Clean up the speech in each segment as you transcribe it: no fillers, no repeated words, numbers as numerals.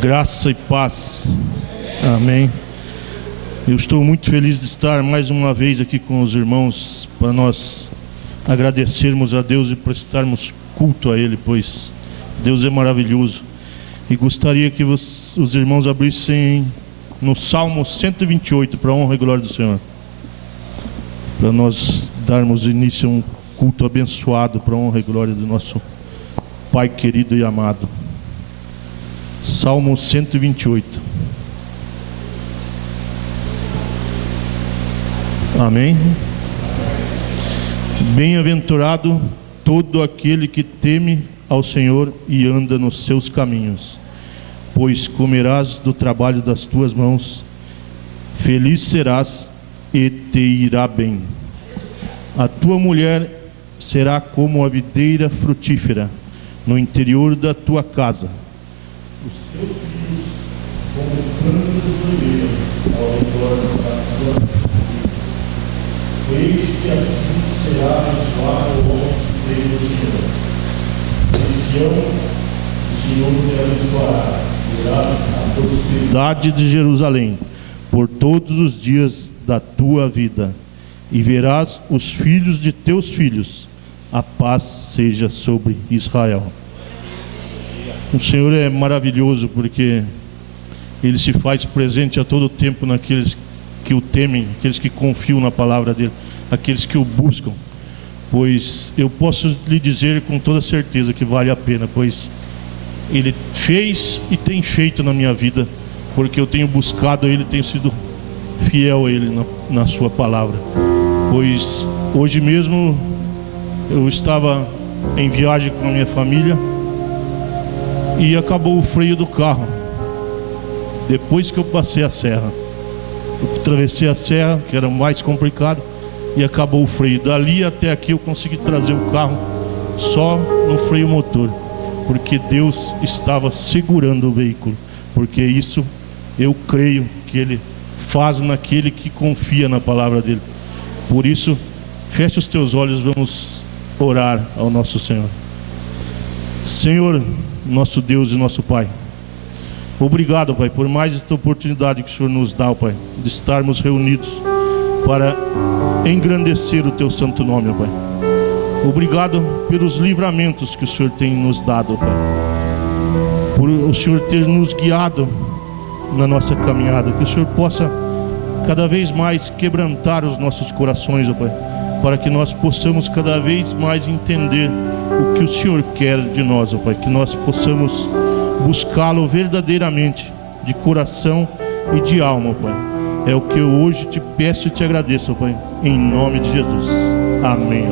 Graça e paz. Amém. Eu estou muito feliz de estar mais uma vez aqui com os irmãos para nós agradecermos a Deus e prestarmos culto a Ele, pois Deus é maravilhoso. E gostaria que os irmãos abrissem no Salmo 128 para a honra e glória do Senhor, para nós darmos início a um culto abençoado para a honra e glória do nosso Pai querido e amado. Salmo 128. Amém. Bem-aventurado todo aquele que teme ao Senhor e anda nos seus caminhos, pois comerás do trabalho das tuas mãos, feliz serás e te irá bem. A tua mulher será como a videira frutífera no interior da tua casa, os teus filhos como plantas de oliveira ao redor da tua vida. Eis que assim será abençoado o homem que teme o Senhor. Em Sião o Senhor te abençoará, verás a prosperidade de Jerusalém por todos os dias da tua vida, e verás os filhos de teus filhos. A paz seja sobre Israel. O Senhor é maravilhoso, porque Ele se faz presente a todo tempo naqueles que o temem, aqueles que confiam na palavra dEle, aqueles que o buscam. Pois eu posso lhe dizer com toda certeza que vale a pena, pois Ele fez e tem feito na minha vida, porque eu tenho buscado a Ele, tenho sido fiel a Ele na sua palavra. Pois hoje mesmo eu estava em viagem com a minha família e acabou o freio do carro. Depois que eu passei a serra, eu atravessei a serra, que era mais complicado, e acabou o freio. Dali até aqui eu consegui trazer o carro só no freio motor, porque Deus estava segurando o veículo. Porque isso eu creio que Ele faz naquele que confia na palavra dEle. Por isso, feche os teus olhos, vamos orar ao nosso Senhor. Senhor, nosso Deus e nosso Pai, obrigado, Pai, por mais esta oportunidade que o Senhor nos dá, Pai, de estarmos reunidos para engrandecer o Teu santo nome, Pai. Obrigado pelos livramentos que o Senhor tem nos dado, Pai, por o Senhor ter nos guiado na nossa caminhada. Que o Senhor possa cada vez mais quebrantar os nossos corações, Pai, para que nós possamos cada vez mais entender o que o Senhor quer de nós, Pai, que nós possamos buscá-lo verdadeiramente, de coração e de alma, Pai. É o que eu hoje te peço e te agradeço, Pai, em nome de Jesus. Amém.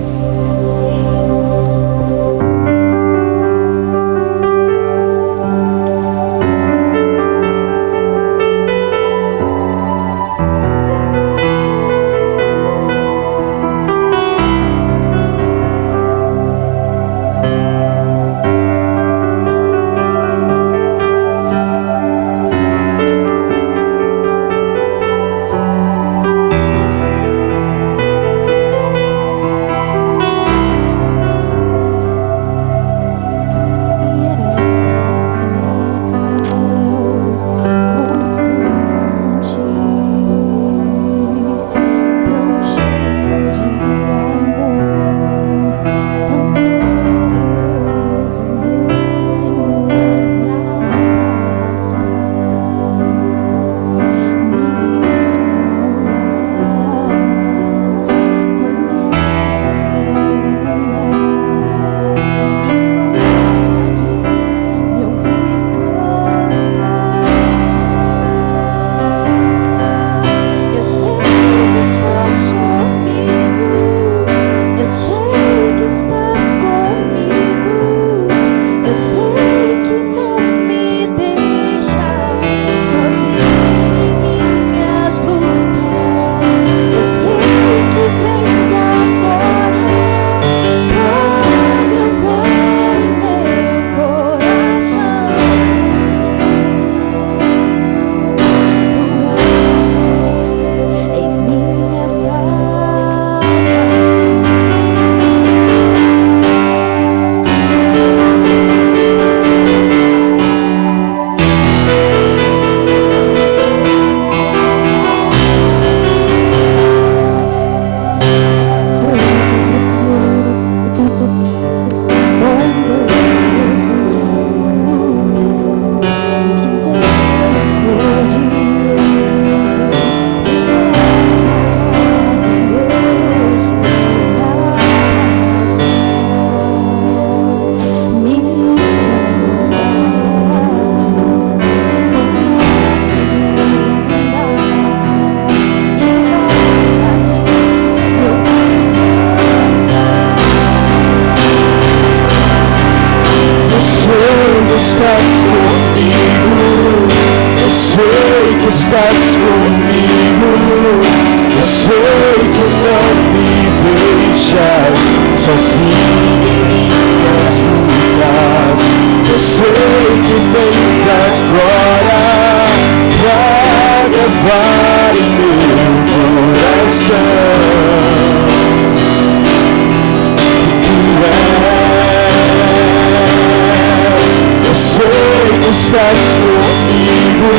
estás comigo,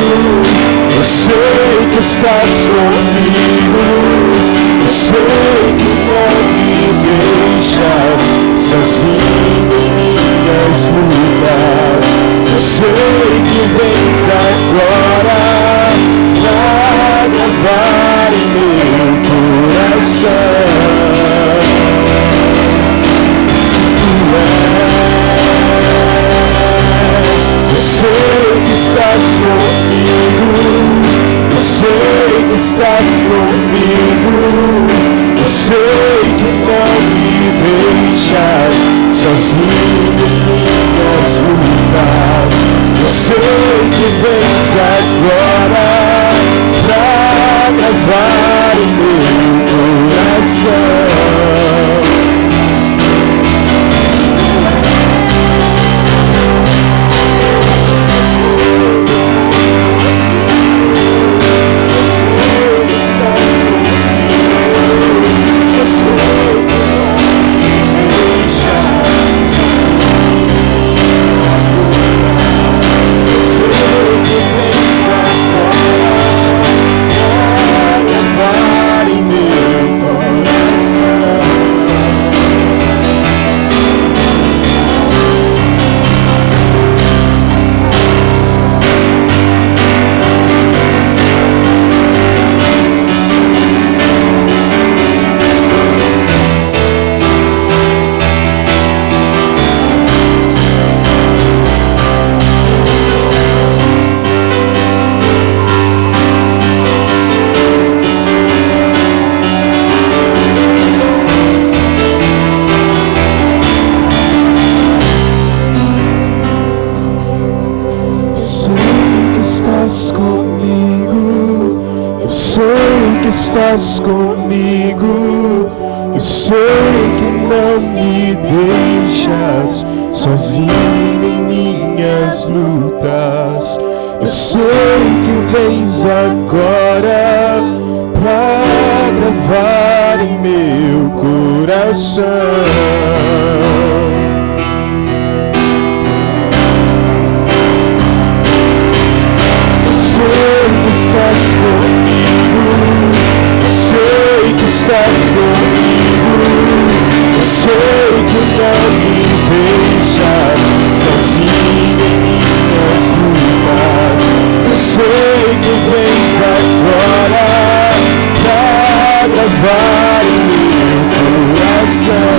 eu sei que estás comigo, eu sei que não me deixas sozinho em minhas lutas, eu sei que vens agora pra gravar em meu coração. Eu sei que estás comigo, eu sei que estás comigo, eu sei que não me deixas sozinho em minhas lutas, eu sei que vens agora pra gravar em meu coração. Estás comigo, eu sei que não me deixas sozinho em minhas lutas, eu sei que vens agora pra gravar em meu coração. Eu sei que estás comigo, sei que estás comigo, eu sei que não me deixas sozinho em minhas lutas, eu sei que vens agora pra gravar em meu coração.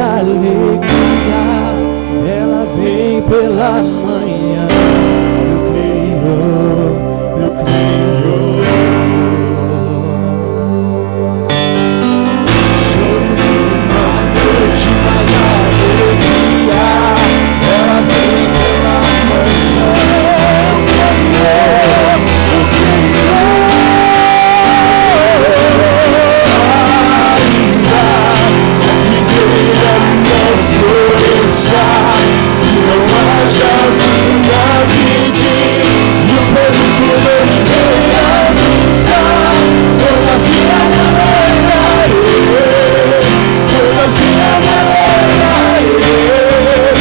alegria, ela vem pela manhã. Eu creio, eu creio. Choro numa noite, mas a alegria, ela vem pela manhã. Eu não haja vinha vide, e o produto da oliveira minha, todavia me alegrarei, todavia me alegrarei,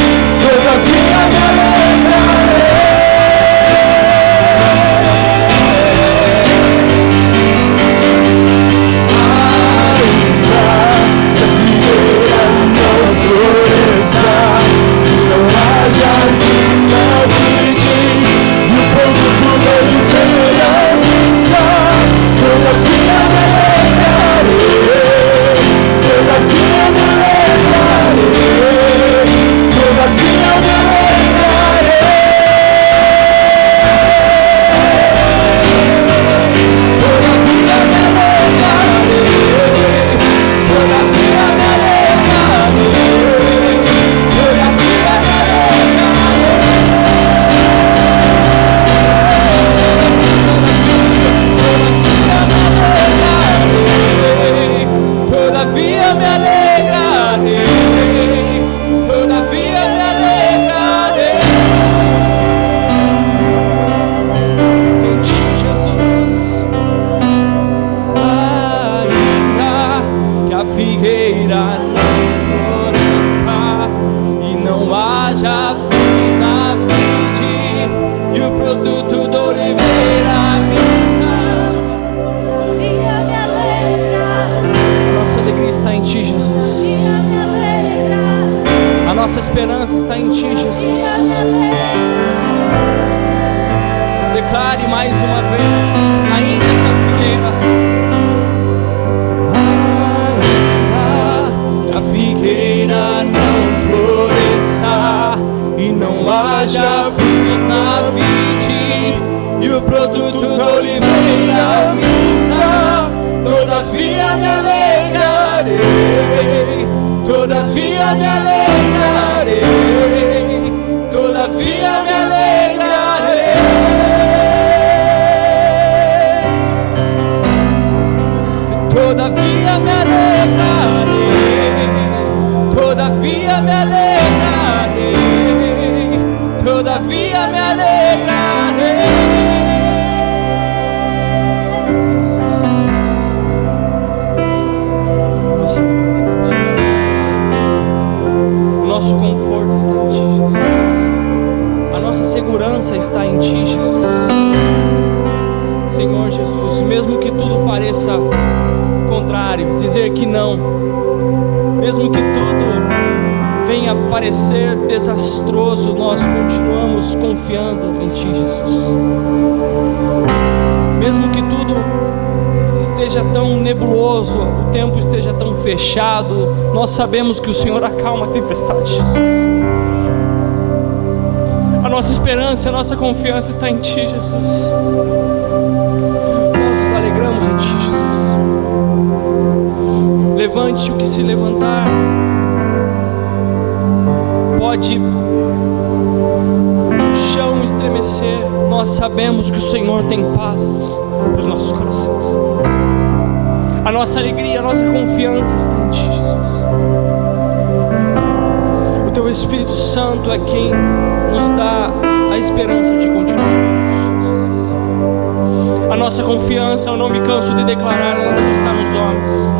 todavia me alegrarei. Ainda que a figueira não floresça, já vinha vide, e o produto da oliveira minha, todavia me alegrarei, todavia me alegrarei, todavia me alegrarei, todavia me alegrarei, todavia me alegrarei, todavia me todavia me alegrarei, todavia me alegrarei em ti, Jesus. Ainda que a figueira não floresça e não haja frutos na vide, e o produto da oliveira minha, a nossa alegria está em ti, Jesus. A nossa esperança está em ti, Jesus. Declare mais uma vez, ainda que a figueira, ainda que a figueira não floresça e não haja frutos na vide, e o produto da oliveira minha, todavia me alegrarei, todavia me alegrarei, todavia me alegrarei. Todavia me alegrarei, todavia me alegrarei, todavia me alegrarei. O nosso conforto está em ti, Jesus. A nossa segurança está em ti, Jesus. Senhor Jesus, mesmo que tudo pareça contrário, dizer que não, mesmo que tudo venha parecer desastroso, nós continuamos confiando em ti, Jesus. Mesmo que tudo esteja tão nebuloso, o tempo esteja tão fechado, nós sabemos que o Senhor acalma a tempestade, Jesus. A nossa esperança, a nossa confiança está em ti, Jesus. Nós nos alegramos em ti, Jesus. Levante o que se levantar, pode o chão estremecer, nós sabemos que o Senhor tem paz para os nossos corações. A nossa alegria, a nossa confiança está em ti, Jesus. O teu Espírito Santo é quem nos dá a esperança de continuarmos. A nossa confiança, eu não me canso de declarar, ela não está nos homens, Jesus.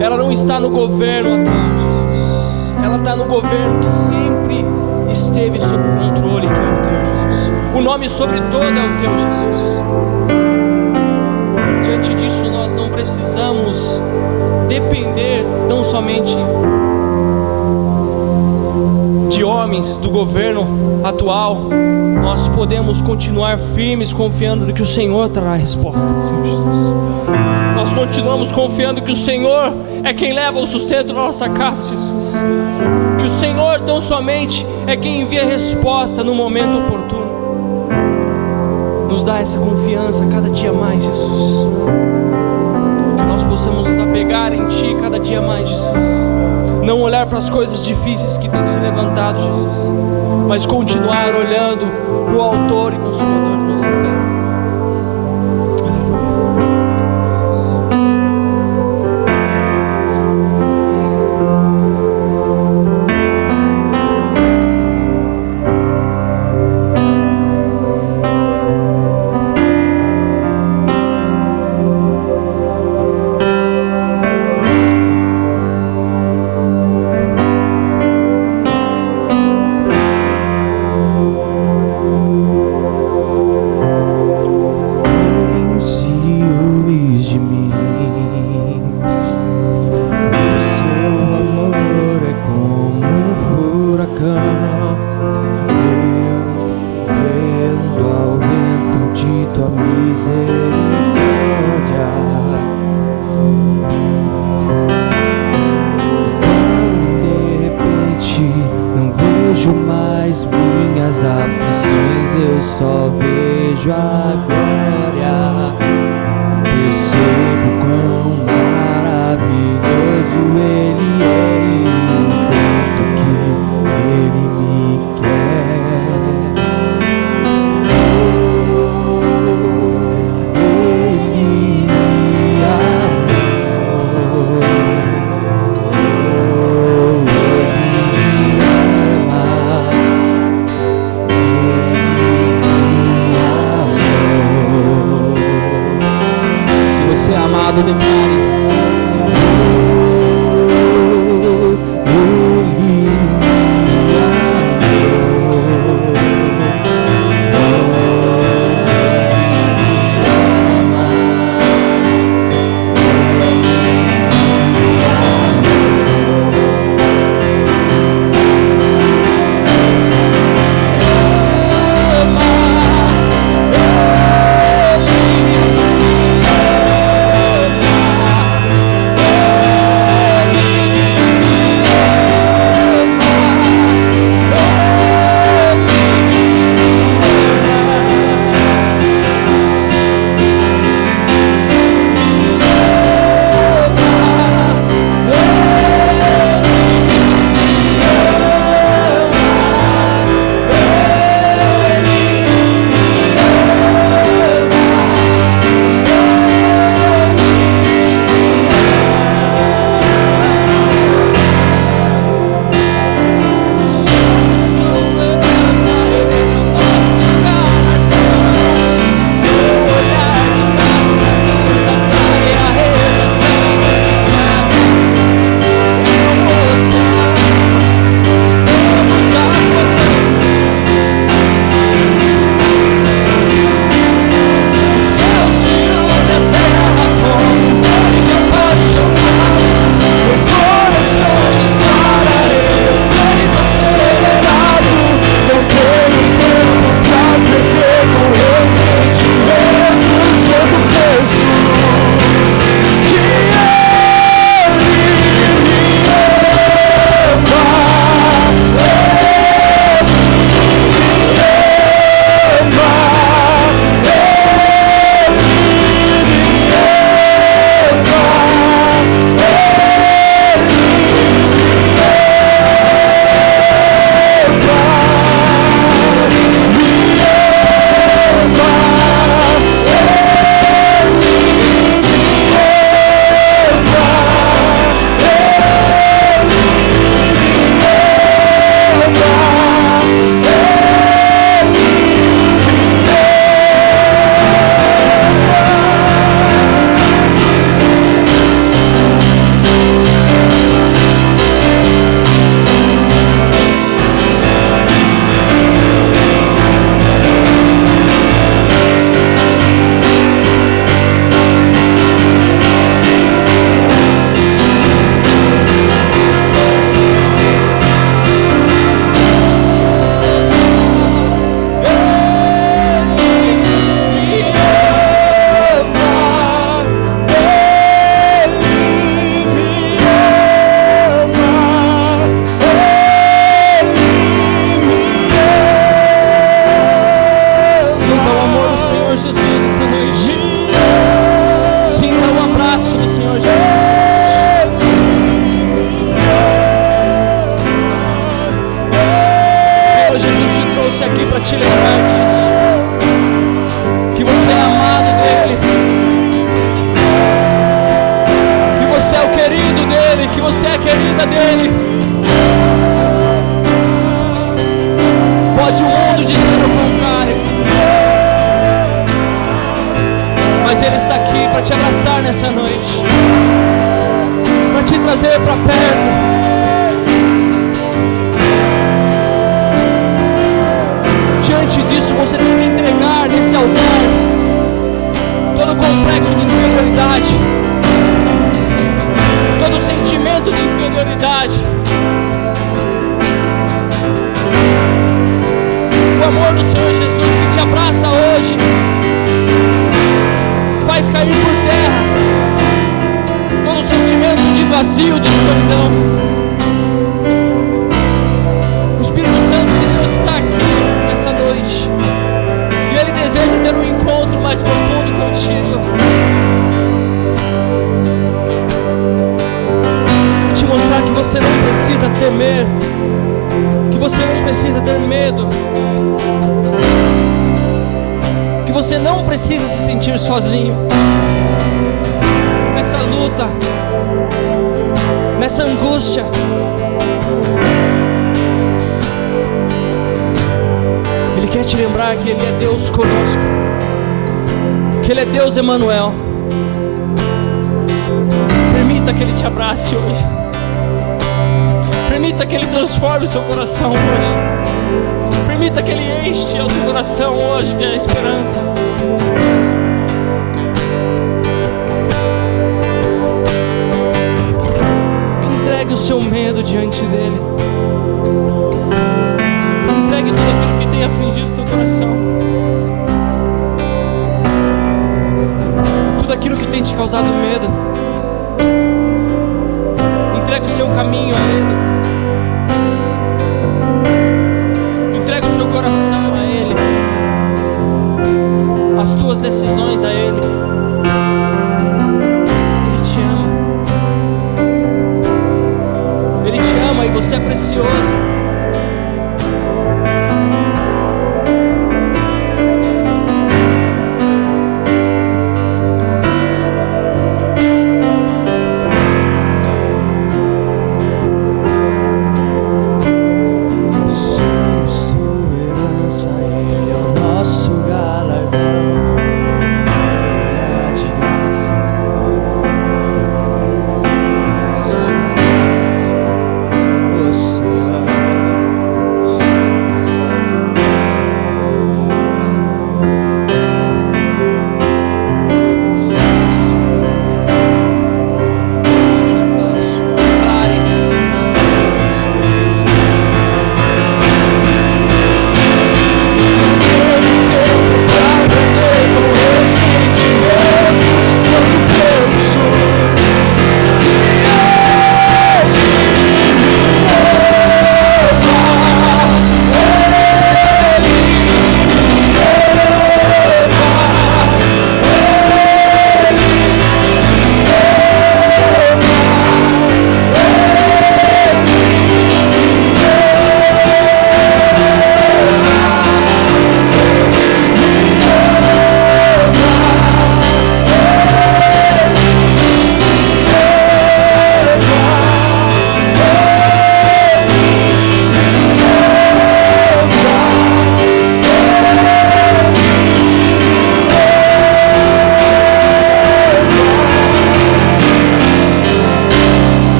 Ela não está no governo atual, Jesus. Ela está no governo que sempre esteve sob o controle, que é o teu, Jesus. O nome sobre todo é o teu, Jesus. Diante disso, nós não precisamos depender tão somente de homens, homens do governo atual, nós podemos continuar firmes, confiando que o Senhor trará a resposta, Senhor Jesus. Nós continuamos confiando que o Senhor é quem leva o sustento na nossa casa, Jesus. Que o Senhor tão somente é quem envia a resposta no momento oportuno. Nos dá essa confiança cada dia mais, Jesus. Que nós possamos nos apegar em Ti cada dia mais, Jesus. Não olhar para as coisas difíceis que têm se levantado, Jesus, mas continuar olhando para o autor e consumador da nossa fé. querido dele, que você é querida dele. Pode o mundo dizer o contrário, mas Ele está aqui para te abraçar nessa noite, para te trazer para perto. Diante disso, você tem que entregar nesse altar todo o complexo de inferioridade, todo o sentimento de inferioridade. O amor do Senhor Jesus que te abraça hoje faz cair por terra todo o sentimento de vazio, de solidão. O Espírito Santo de Deus está aqui nessa noite e Ele deseja ter um encontro mais profundo contigo, para te mostrar que você não precisa temer, que você não precisa ter medo, que você não precisa se sentir sozinho nessa luta, nessa angústia. Ele quer te lembrar que Ele é Deus conosco, que Ele é Deus Emanuel. Permita que Ele te abrace hoje, permita que Ele transforme o seu coração hoje, permita que Ele enche o seu coração hoje de esperança. Entregue o seu medo diante dEle, entregue tudo aquilo que tem afligido o teu coração, tudo aquilo que tem te causado medo. Entregue o seu caminho a Ele, entregue o seu coração a Ele, as tuas decisões a Ele. Ele te ama, Ele te ama e você é precioso.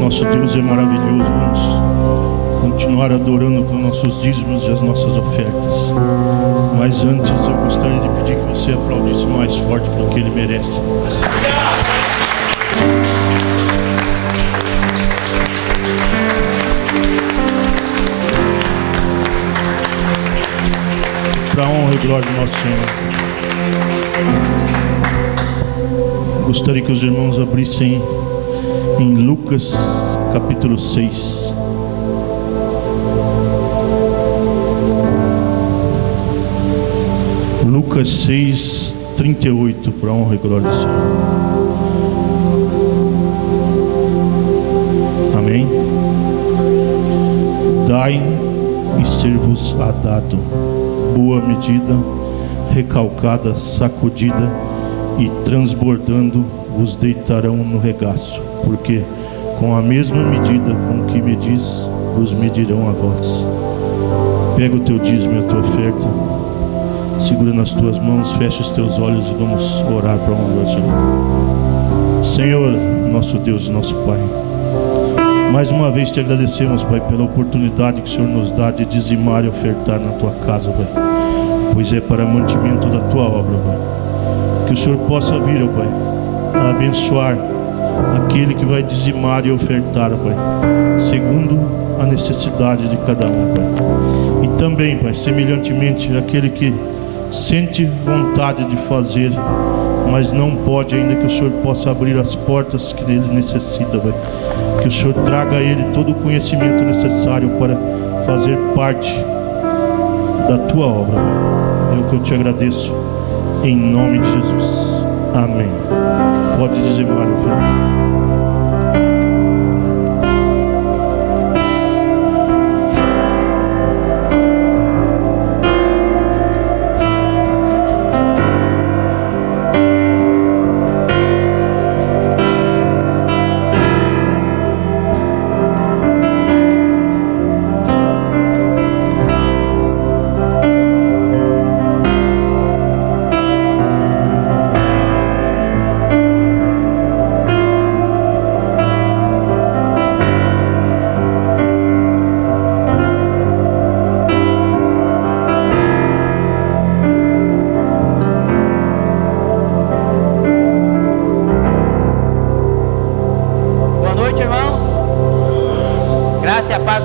Nosso Deus é maravilhoso. Vamos continuar adorando com nossos dízimos e as nossas ofertas. Mas antes eu gostaria de pedir que você aplaudisse mais forte, porque Ele merece. glória do nosso Senhor. Gostaria que os irmãos abrissem em Lucas capítulo 6. Lucas 6, 38, para a honra e glória do Senhor. Amém. Dai e ser-vos-á dado, boa medida, recalcada, sacudida e transbordando vos deitarão no regaço, porque com a mesma medida com que medis, vos medirão a vós. Pega o teu dízimo e a tua oferta, segura nas tuas mãos, fecha os teus olhos e vamos orar para uma glória. Senhor, nosso Deus e nosso Pai, mais uma vez te agradecemos, Pai, pela oportunidade que o Senhor nos dá de dizimar e ofertar na tua casa, Pai, pois é para mantimento da tua obra, Pai. Que o Senhor possa vir, ó Pai, a abençoar aquele que vai dizimar e ofertar, ó Pai, segundo a necessidade de cada um, Pai. E também, Pai, semelhantemente, aquele que sente vontade de fazer, mas não pode ainda, que o Senhor possa abrir as portas que ele necessita, Pai. Que o Senhor traga a ele todo o conhecimento necessário para fazer parte da tua obra, Pai. É o que eu te agradeço, em nome de Jesus. Amém. Pode dizimar, meu filho.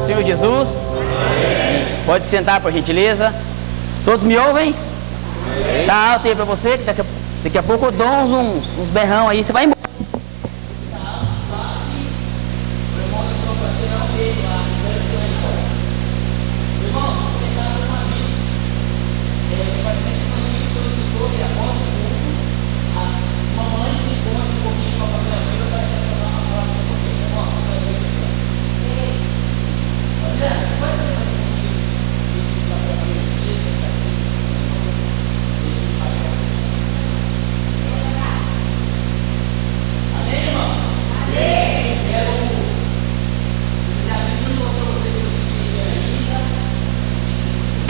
Senhor Jesus. Amém. Pode sentar, por gentileza. Todos me ouvem? Amém. Tá alto aí para você, que daqui a pouco eu dou uns berrão aí, você vai embora.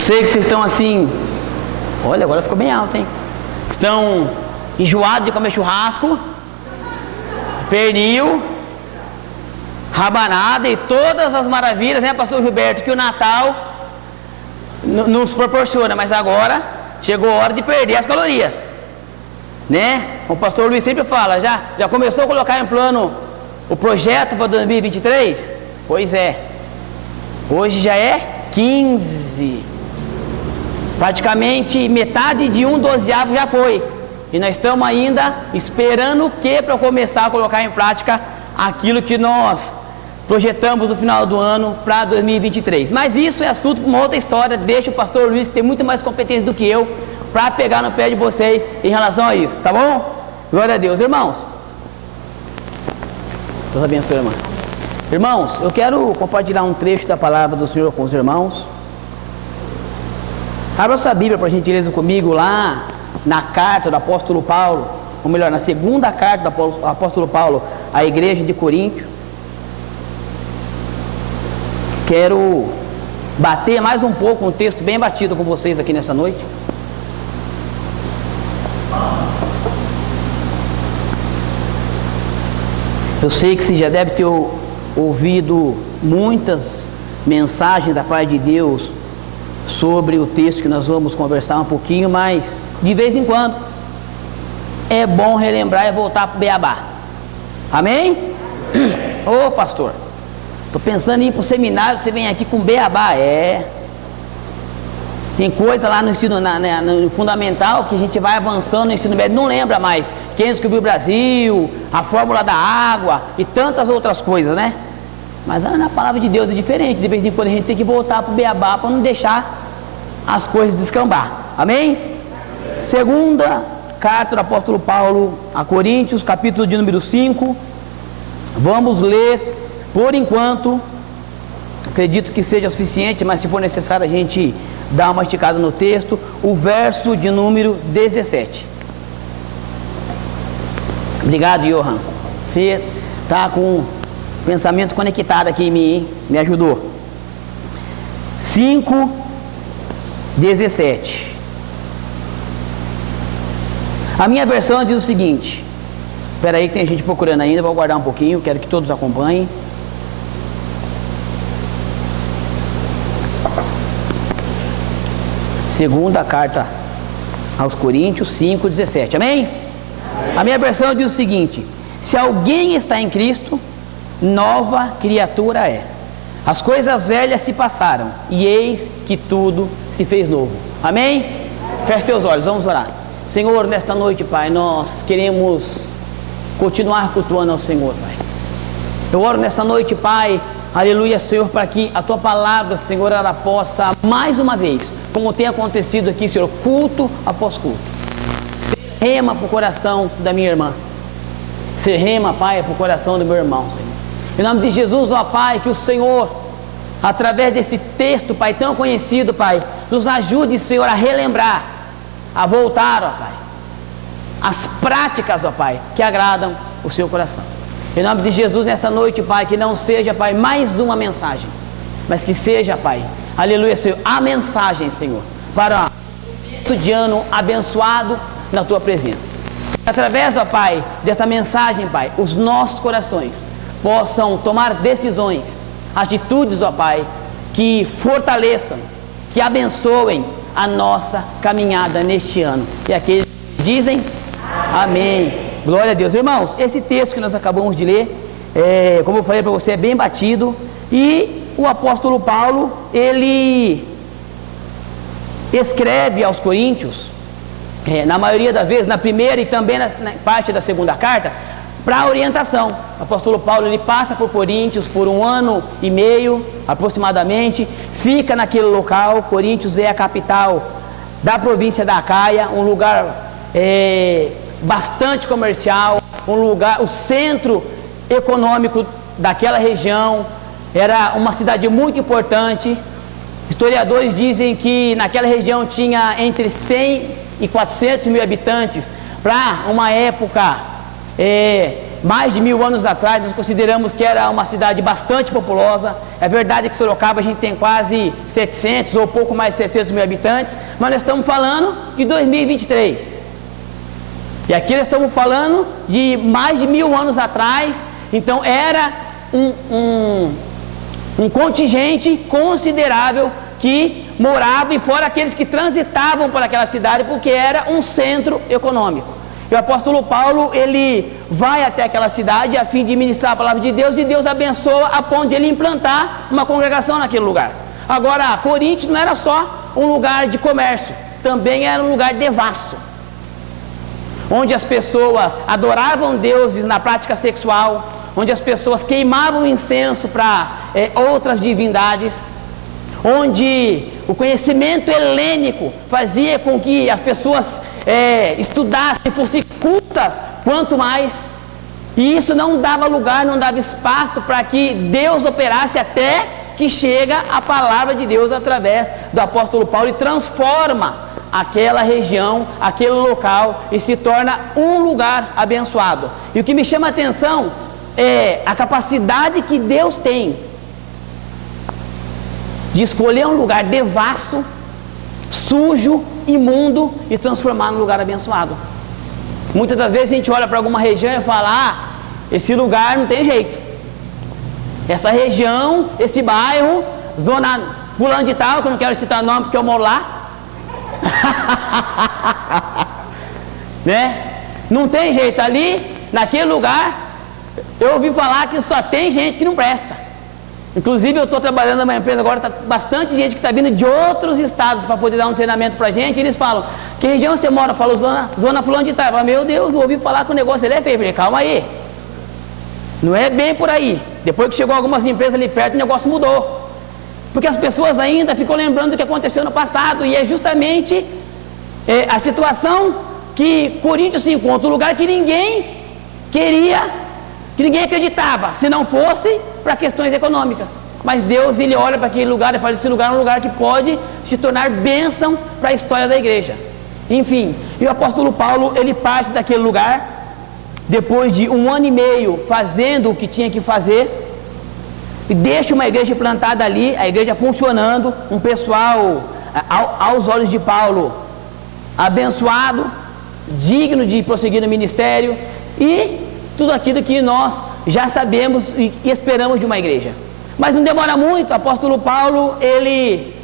Sei que vocês estão assim, olha, agora ficou bem alto, hein? Estão enjoados de comer churrasco, pernil, rabanada e todas as maravilhas, né, pastor Gilberto, que o Natal nos proporciona. Mas agora chegou a hora de perder as calorias, né? O pastor Luiz sempre fala, já começou a colocar em plano o projeto para 2023? Pois é, hoje já é 15, praticamente metade de 1/12 já foi, e nós estamos ainda esperando o que para começar a colocar em prática aquilo que nós projetamos no final do ano para 2023. Mas isso é assunto para uma outra história. Deixa o pastor Luiz, que tem muito mais competência do que eu, para pegar no pé de vocês em relação a isso, tá bom? Glória a Deus. Irmãos, Deus abençoe, irmão. Irmãos, eu quero compartilhar um trecho da palavra do Senhor com os irmãos. Abra sua Bíblia, por gentileza, comigo lá na carta do apóstolo Paulo, ou melhor, na segunda carta do apóstolo Paulo à igreja de Coríntio. Quero bater mais um pouco um texto bem batido com vocês aqui nessa noite. Eu sei que você já deve ter ouvido muitas mensagens da parte de Deus sobre o texto que nós vamos conversar um pouquinho, mas de vez em quando é bom relembrar e voltar para o beabá. Amém? Ô pastor, estou pensando em ir para o seminário, você vem aqui com beabá. Tem coisa lá no ensino no fundamental que a gente vai avançando no ensino médio, não lembra mais. Quem descobriu o Brasil, a fórmula da água e tantas outras coisas, né? Mas na palavra de Deus é diferente. De vez em quando a gente tem que voltar para o beabá para não deixar as coisas descambar. Amém? Segunda carta do apóstolo Paulo a Coríntios, capítulo de número 5. Vamos ler por enquanto. Acredito que seja suficiente, mas se for necessário a gente dá uma esticada no texto, o verso de número 17. Obrigado, Johan. Você está com o pensamento conectado aqui em mim, hein? Me ajudou. 5:17. A minha versão diz o seguinte. Espera aí que tem gente procurando ainda, vou aguardar um pouquinho, quero que todos acompanhem. Segunda carta aos Coríntios 5:17, amém? A minha versão diz o seguinte: se alguém está em Cristo, nova criatura é. As coisas velhas se passaram e eis que tudo se fez novo, amém? Feche teus olhos, vamos orar. Senhor, nesta noite, Pai, nós queremos continuar cultuando ao Senhor, Pai. Eu oro nesta noite, Pai, aleluia, Senhor, para que a Tua palavra, Senhor, ela possa mais uma vez, como tem acontecido aqui, Senhor, culto após culto, ser rema para o coração da minha irmã, ser rema, Pai, para o coração do meu irmão, Senhor. Em nome de Jesus, ó Pai, que o Senhor, através desse texto, Pai, tão conhecido, Pai, nos ajude, Senhor, a relembrar, a voltar, ó Pai, as práticas, ó Pai, que agradam o seu coração. Em nome de Jesus, nessa noite, Pai, que não seja, Pai, mais uma mensagem, mas que seja, Pai, aleluia, Senhor, a mensagem, Senhor, para o começo de ano abençoado na Tua presença. Através, ó Pai, dessa mensagem, Pai, os nossos corações possam tomar decisões, atitudes, ó Pai, que fortaleçam, que abençoem a nossa caminhada neste ano. E aqueles que dizem amém. Glória a Deus. Irmãos, esse texto que nós acabamos de ler, como eu falei para você, é bem batido. E o apóstolo Paulo, ele escreve aos Coríntios, na maioria das vezes, na primeira e também na parte da segunda carta, para orientação. O apóstolo Paulo, ele passa por Coríntios por 1 ano e meio, aproximadamente, fica naquele local. Coríntios é a capital da província da Acaia, um lugar bastante comercial, um lugar, o centro econômico daquela região, era uma cidade muito importante. Historiadores dizem que naquela região tinha entre 100 e 400 mil habitantes. Para uma época, mais de 1000 anos atrás, nós consideramos que era uma cidade bastante populosa. É verdade que Sorocaba a gente tem quase 700 ou pouco mais de 700 mil habitantes, mas nós estamos falando de 2023. E aqui nós estamos falando de mais de 1000 anos atrás. Então era um contingente considerável que morava, e fora aqueles que transitavam por aquela cidade, porque era um centro econômico. E o apóstolo Paulo, ele vai até aquela cidade a fim de ministrar a palavra de Deus, e Deus abençoa a ponto de ele implantar uma congregação naquele lugar. Agora, Coríntios não era só um lugar de comércio, também era um lugar devasso, onde as pessoas adoravam deuses na prática sexual, onde as pessoas queimavam incenso para outras divindades, onde o conhecimento helênico fazia com que as pessoas estudassem, fossem cultas quanto mais, e isso não dava lugar, não dava espaço para que Deus operasse, até que chega a palavra de Deus através do apóstolo Paulo e transforma aquela região, aquele local, e se torna um lugar abençoado. E o que me chama a atenção é a capacidade que Deus tem de escolher um lugar devasso, sujo, imundo, e transformar num lugar abençoado. Muitas das vezes a gente olha para alguma região e fala: esse lugar não tem jeito, essa região, esse bairro, zona fulano de tal, que eu não quero citar nome porque eu moro lá, né? Não tem jeito ali, naquele lugar. Eu ouvi falar que só tem gente que não presta. Inclusive eu estou trabalhando numa empresa agora, está bastante gente que está vindo de outros estados para poder dar um treinamento para a gente. E eles falam, que região você mora? Eu falo, zona fulano de tal. Eu falo, meu Deus, eu ouvi falar que o negócio ele é feio. Eu falei, calma aí, não é bem por aí. Depois que chegou algumas empresas ali perto, o negócio mudou. Porque as pessoas ainda ficam lembrando do que aconteceu no passado. E é justamente a situação que Coríntios se encontra, um lugar que ninguém queria, que ninguém acreditava, se não fosse para questões econômicas. Mas Deus, ele olha para aquele lugar e fala, esse lugar é um lugar que pode se tornar bênção para a história da igreja. Enfim, e o apóstolo Paulo, ele parte daquele lugar, depois de 1 ano e meio fazendo o que tinha que fazer, e deixa uma igreja plantada ali, a igreja funcionando, um pessoal, aos olhos de Paulo, abençoado, digno de prosseguir no ministério, e tudo aquilo que nós já sabemos e esperamos de uma igreja. Mas não demora muito, o apóstolo Paulo, ele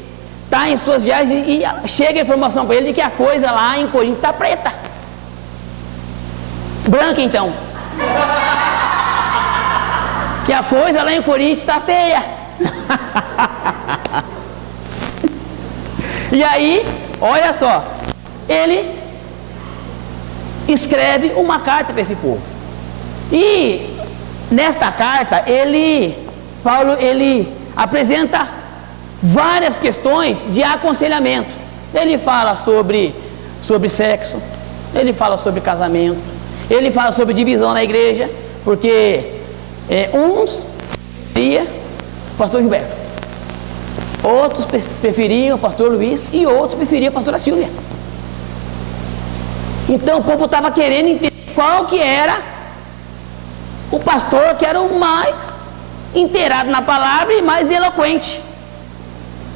está em suas viagens e chega a informação para ele de que a coisa lá em Corinto está preta. Branca então. Que a coisa lá em Corinto está feia. E aí, olha só, ele escreve uma carta para esse povo. E nesta carta, Paulo apresenta várias questões de aconselhamento. Ele fala sobre sexo, ele fala sobre casamento, ele fala sobre divisão na igreja, porque uns preferiam o pastor Gilberto, outros preferiam o pastor Luiz e outros preferiam a pastora Silvia. Então o povo estava querendo entender qual que era o pastor que era o mais inteirado na palavra e mais eloquente.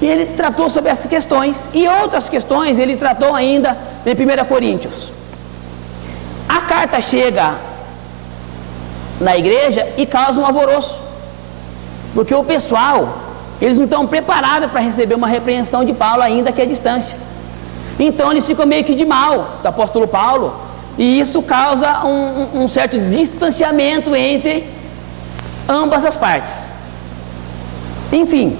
E ele tratou sobre essas questões. E outras questões ele tratou ainda em 1 Coríntios. A carta chega na igreja e causa um alvoroço, porque o pessoal, eles não estão preparados para receber uma repreensão de Paulo ainda que à distância. Então eles ficam meio que de mal do apóstolo Paulo, e isso causa um certo distanciamento entre ambas as partes. Enfim,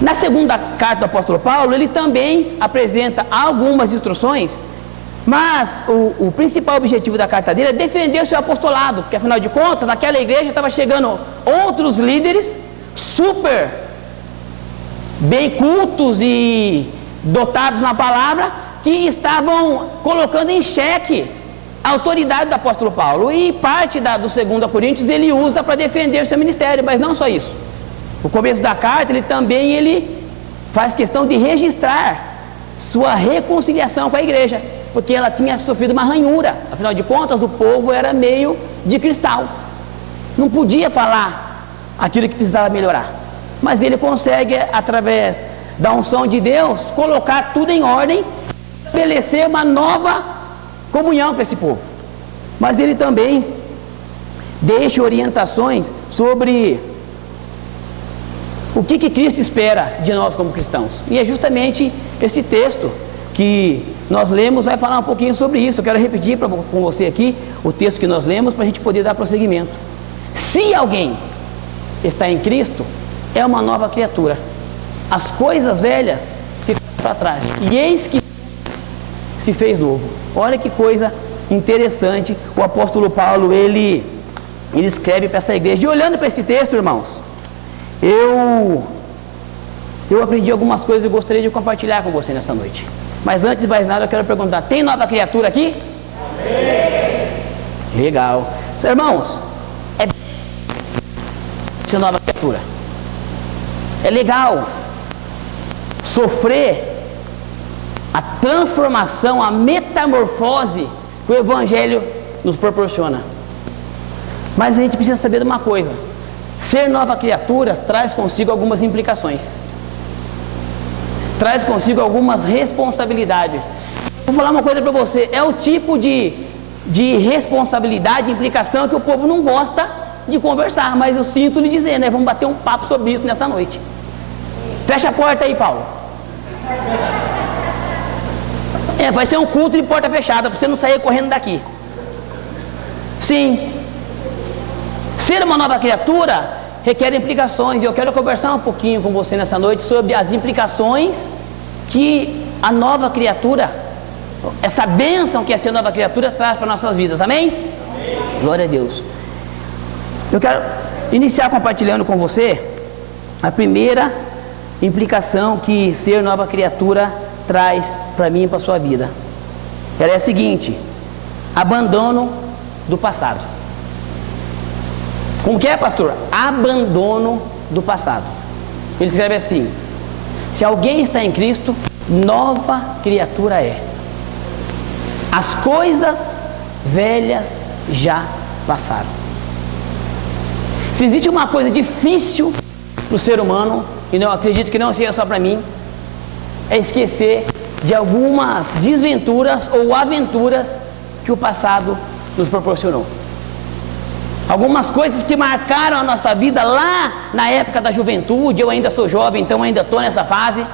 na segunda carta do apóstolo Paulo, ele também apresenta algumas instruções, mas o principal objetivo da carta dele é defender o seu apostolado, porque afinal de contas, naquela igreja estava chegando outros líderes super bem cultos e dotados na palavra, que estavam colocando em xeque a autoridade do apóstolo Paulo, e parte do 2 Coríntios ele usa para defender seu ministério. Mas não só isso, no começo da carta ele faz questão de registrar sua reconciliação com a igreja, porque ela tinha sofrido uma ranhura. Afinal de contas, o povo era meio de cristal, não podia falar aquilo que precisava melhorar, mas ele consegue, através da unção de Deus, colocar tudo em ordem, estabelecer uma nova comunhão com esse povo. Mas ele também deixa orientações sobre o que Cristo espera de nós como cristãos. E é justamente esse texto que nós lemos vai falar um pouquinho sobre isso. Eu quero repetir com você aqui o texto que nós lemos para a gente poder dar prosseguimento. Se alguém está em Cristo, é uma nova criatura. As coisas velhas ficam para trás, e eis que se fez novo. Olha que coisa interessante. O apóstolo Paulo, ele escreve para essa igreja. E olhando para esse texto, irmãos, eu aprendi algumas coisas e gostaria de compartilhar com você nessa noite. Mas antes de mais nada, eu quero perguntar: tem nova criatura aqui? Amém. Legal. Irmãos, é ser nova criatura. É legal sofrer a transformação, a metamorfose que o Evangelho nos proporciona. Mas a gente precisa saber de uma coisa: ser nova criatura traz consigo algumas implicações, traz consigo algumas responsabilidades. Vou falar uma coisa para você: é o tipo de responsabilidade, implicação que o povo não gosta de conversar, mas eu sinto lhe dizer, né? Vamos bater um papo sobre isso nessa noite. Fecha a porta aí, Paulo. Vai ser um culto de porta fechada, para você não sair correndo daqui. Sim. Ser uma nova criatura requer implicações, e eu quero conversar um pouquinho com você nessa noite sobre as implicações que a nova criatura, essa bênção que é ser nova criatura, traz para nossas vidas, amém? Amém? Glória a Deus. Eu quero iniciar compartilhando com você a primeira implicação que ser nova criatura traz para mim e para a sua vida. Ela é a seguinte: abandono do passado. Como que é, pastor? Abandono do passado. Ele escreve assim: se alguém está em Cristo, nova criatura é. As coisas velhas já passaram. Se existe uma coisa difícil para o ser humano, e não acredito que não seja só para mim, é esquecer de algumas desventuras ou aventuras que o passado nos proporcionou. Algumas coisas que marcaram a nossa vida lá na época da juventude. Eu ainda sou jovem, então ainda estou nessa fase.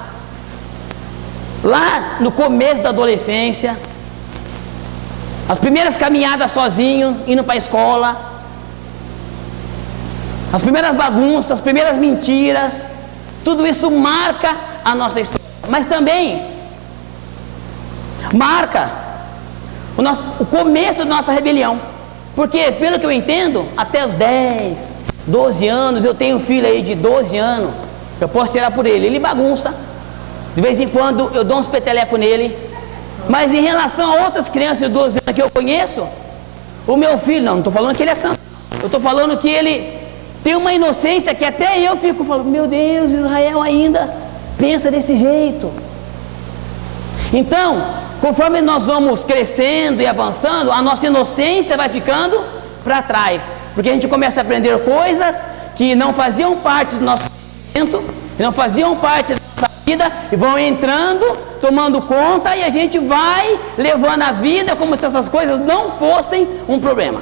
Lá no começo da adolescência, as primeiras caminhadas sozinho, indo para a escola, as primeiras bagunças, as primeiras mentiras, tudo isso marca a nossa história. Mas também marca o começo da nossa rebelião. Porque, pelo que eu entendo, até os 10, 12 anos, eu tenho um filho aí de 12 anos, eu posso tirar por ele. Ele bagunça, de vez em quando eu dou uns petelecos nele. Mas em relação a outras crianças de 12 anos que eu conheço, o meu filho, não estou falando que ele é santo, eu estou falando que ele tem uma inocência que até eu fico falando: meu Deus, Israel ainda pensa desse jeito. Então, conforme nós vamos crescendo e avançando, a nossa inocência vai ficando para trás, porque a gente começa a aprender coisas que não faziam parte do nosso conhecimento, que não faziam parte da nossa vida, e vão entrando, tomando conta, e a gente vai levando a vida como se essas coisas não fossem um problema.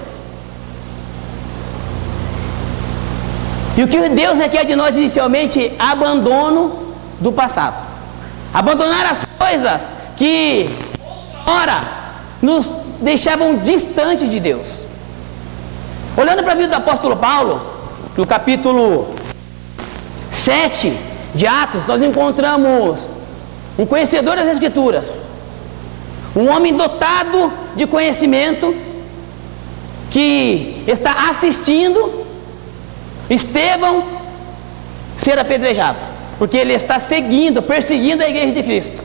E o que Deus requer de nós inicialmente é abandono do passado. Abandonar as coisas que ora nos deixavam distantes de Deus. Olhando para a vida do apóstolo Paulo, no capítulo 7 de Atos, nós encontramos um conhecedor das Escrituras, um homem dotado de conhecimento, que está assistindo Estevão ser apedrejado, porque ele está perseguindo a igreja de Cristo.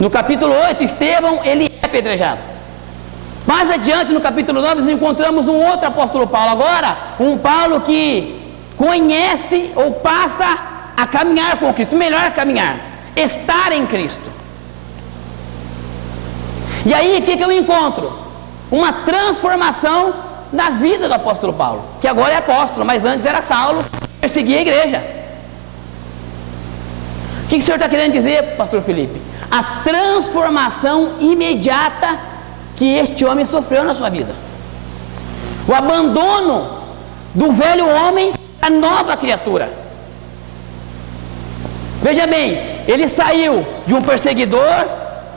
No capítulo 8, Estevão, ele é apedrejado. Mais adiante, no capítulo 9, nós encontramos um outro apóstolo Paulo. Agora, um Paulo que conhece ou passa a caminhar com Cristo, melhor caminhar, estar em Cristo. E aí, o que eu encontro? Uma transformação na vida do apóstolo Paulo, que agora é apóstolo, mas antes era Saulo, perseguia a igreja. O que o senhor está querendo dizer, pastor Felipe? A transformação imediata que este homem sofreu na sua vida, o abandono do velho homem à nova criatura. Veja bem, ele saiu de um perseguidor,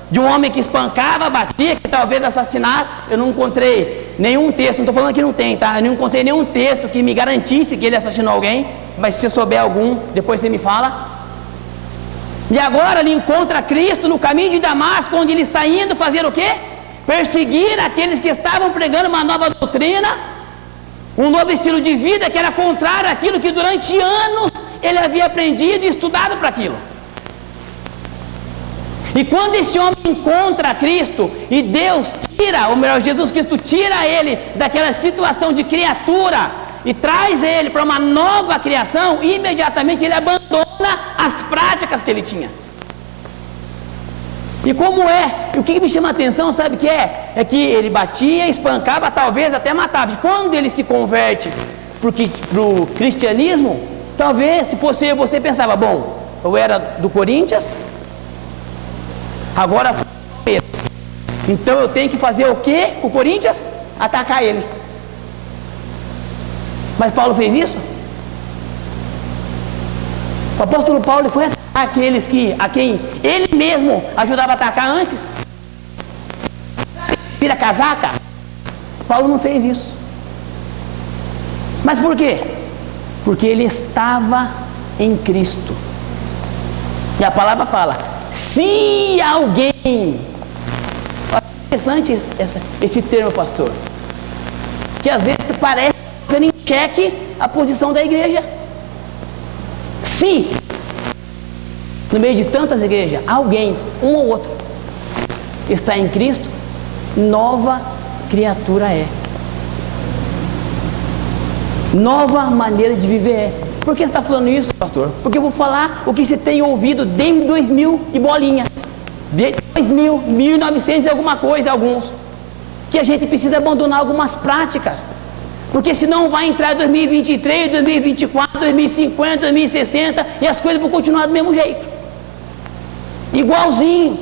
de um homem que espancava, batia, que talvez assassinasse. Eu não encontrei nenhum texto, não estou falando que não tem, tá? Eu não encontrei nenhum texto que me garantisse que ele assassinou alguém, mas se souber algum, depois você me fala. E agora ele encontra Cristo no caminho de Damasco, onde ele está indo fazer o quê? Perseguir aqueles que estavam pregando uma nova doutrina, um novo estilo de vida que era contrário àquilo que durante anos ele havia aprendido e estudado para aquilo. E quando esse homem encontra Cristo e Deus tira, ou melhor, Jesus Cristo tira ele daquela situação de criatura e traz ele para uma nova criação, imediatamente ele abandona as práticas que ele tinha. E como é? E o que me chama a atenção, sabe o que é? É que ele batia, espancava, talvez até matava. E quando ele se converte para o cristianismo, talvez, se fosse eu, você pensava: bom, eu era do Corinthians, agora então eu tenho que fazer o quê? O Corinthians? Atacar ele. Mas Paulo fez isso? O apóstolo Paulo foi atacar aqueles a quem ele mesmo ajudava a atacar antes. Vira casaca. Paulo não fez isso. Mas por quê? Porque ele estava em Cristo. E a palavra fala: se alguém... Interessante esse termo, pastor, que às vezes parece que em xeque a posição da igreja. Se no meio de tantas igrejas, alguém, um ou outro, está em Cristo, nova criatura é. Nova maneira de viver é. Por que você está falando isso, pastor? Porque eu vou falar o que você tem ouvido desde 2000 e bolinha. De 2000, 1900 e alguma coisa, alguns. Que a gente precisa abandonar algumas práticas. Porque senão vai entrar 2023, 2024, 2050, 2060 e as coisas vão continuar do mesmo jeito. Igualzinho.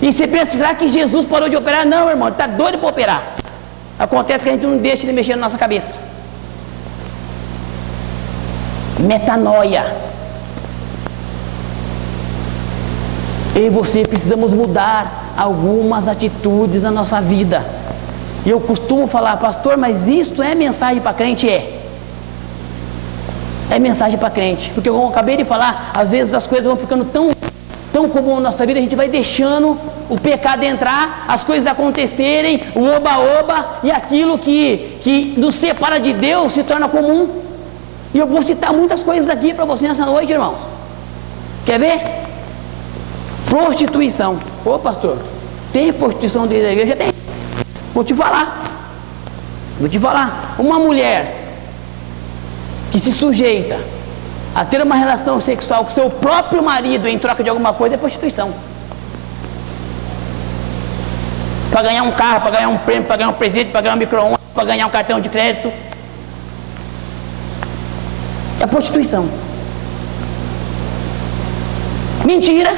E você pensa, será que Jesus parou de operar? Não, irmão, ele está doido para operar. Acontece que a gente não deixa ele mexer na nossa cabeça. Metanoia. Eu e você precisamos mudar algumas atitudes na nossa vida. E eu costumo falar, pastor, mas isso é mensagem para crente? É mensagem para crente. Porque como eu acabei de falar, às vezes as coisas vão ficando tão comum na nossa vida, a gente vai deixando o pecado entrar, as coisas acontecerem, o oba-oba, e aquilo que nos separa de Deus se torna comum. E eu vou citar muitas coisas aqui para você nessa noite, irmãos. Quer ver? Prostituição. Ô pastor, tem prostituição dentro da igreja? Tem. Vou te falar. Uma mulher que se sujeita a ter uma relação sexual com seu próprio marido em troca de alguma coisa é prostituição. Para ganhar um carro, para ganhar um prêmio, para ganhar um presente, para ganhar um micro-ondas, para ganhar um cartão de crédito. É prostituição. Mentira,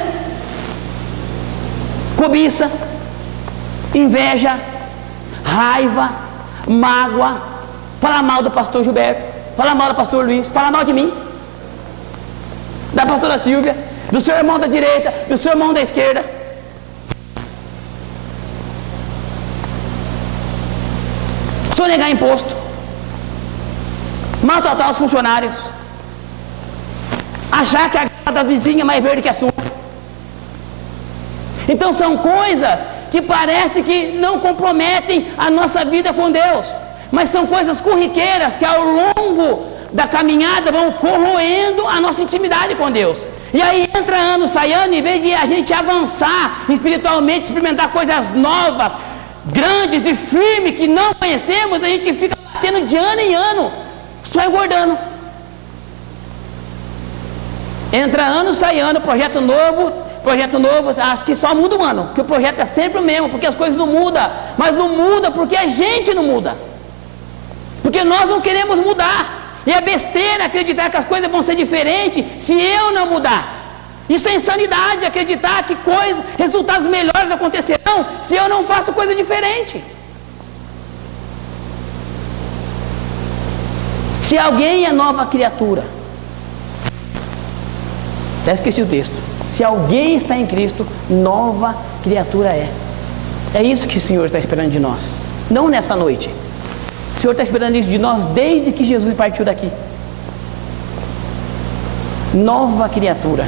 cobiça, inveja, raiva, mágoa, falar mal do pastor Gilberto, falar mal do pastor Luiz, falar mal de mim, da pastora Silvia, do seu irmão da direita, do seu irmão da esquerda. Sonegar imposto, maltratar os funcionários, achar que a grama da vizinha é mais verde que a sua. Então são coisas que parece que não comprometem a nossa vida com Deus, mas são coisas corriqueiras que ao longo da caminhada vão corroendo a nossa intimidade com Deus. E aí entra ano, sai ano, em vez de a gente avançar espiritualmente, experimentar coisas novas, grandes e firmes que não conhecemos, a gente fica batendo de ano em ano, só engordando. Entra ano, sai ano, projeto novo, acho que só muda um ano, porque o projeto é sempre o mesmo, porque as coisas não mudam, mas não muda porque a gente não muda, porque nós não queremos mudar. E é besteira acreditar que as coisas vão ser diferentes se eu não mudar. Isso é insanidade, acreditar que resultados melhores acontecerão se eu não faço coisa diferente. Se alguém é nova criatura, até esqueci o texto. Se alguém está em Cristo, nova criatura é. É isso que o Senhor está esperando de nós. Não nessa noite. O Senhor está esperando isso de nós desde que Jesus partiu daqui. Nova criatura.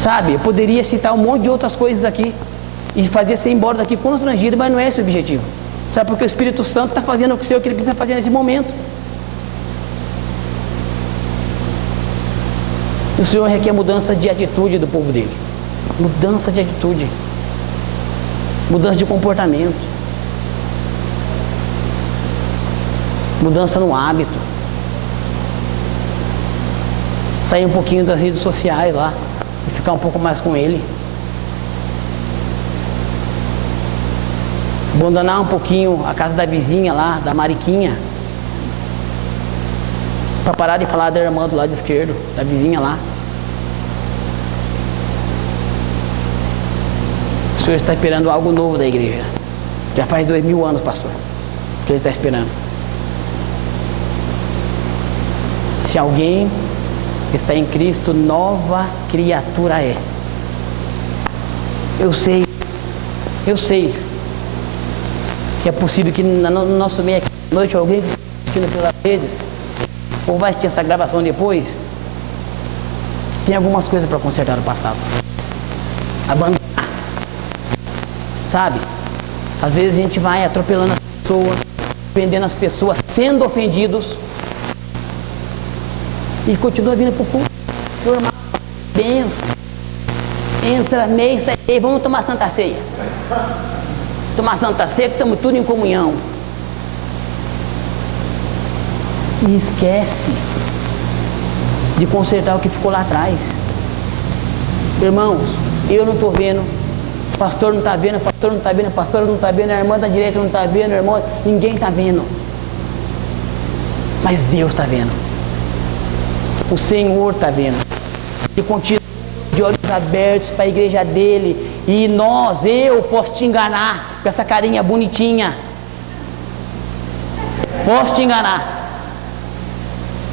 Sabe, eu poderia citar um monte de outras coisas aqui e fazer você ir embora daqui constrangido, mas não é esse o objetivo. Sabe, porque o Espírito Santo está fazendo o que ele precisa fazer nesse momento. E o Senhor requer mudança de atitude do povo dele. Mudança de atitude. Mudança de comportamento. Mudança no hábito. Sair um pouquinho das redes sociais lá e ficar um pouco mais com ele. Abandonar um pouquinho a casa da vizinha lá, da Mariquinha, para parar de falar da irmã do lado esquerdo, da vizinha lá. O Senhor está esperando algo novo da igreja. Já faz 2000 anos, pastor, que Ele está esperando. Se alguém está em Cristo, nova criatura é. Eu sei que é possível que no nosso meio aqui à noite alguém assistindo pelas redes, ou vai assistir essa gravação depois, tem algumas coisas para consertar no passado. Abandonar. Sabe? Às vezes a gente vai atropelando as pessoas, ofendendo as pessoas, sendo ofendidos, e continua vindo para o culto, normal, benção. Entra mês, sai, vamos tomar Santa Ceia. Tomar Santa Ceia, que estamos tudo em comunhão. E esquece de consertar o que ficou lá atrás. Irmãos, eu não estou vendo, o pastor não está vendo, o pastor não está vendo, a pastora não está vendo, a irmã da direita não está vendo, a irmã, ninguém está vendo. Mas Deus está vendo. O Senhor está vendo. E continua de olhos abertos para a igreja dele. E eu posso te enganar com essa carinha bonitinha. Posso te enganar.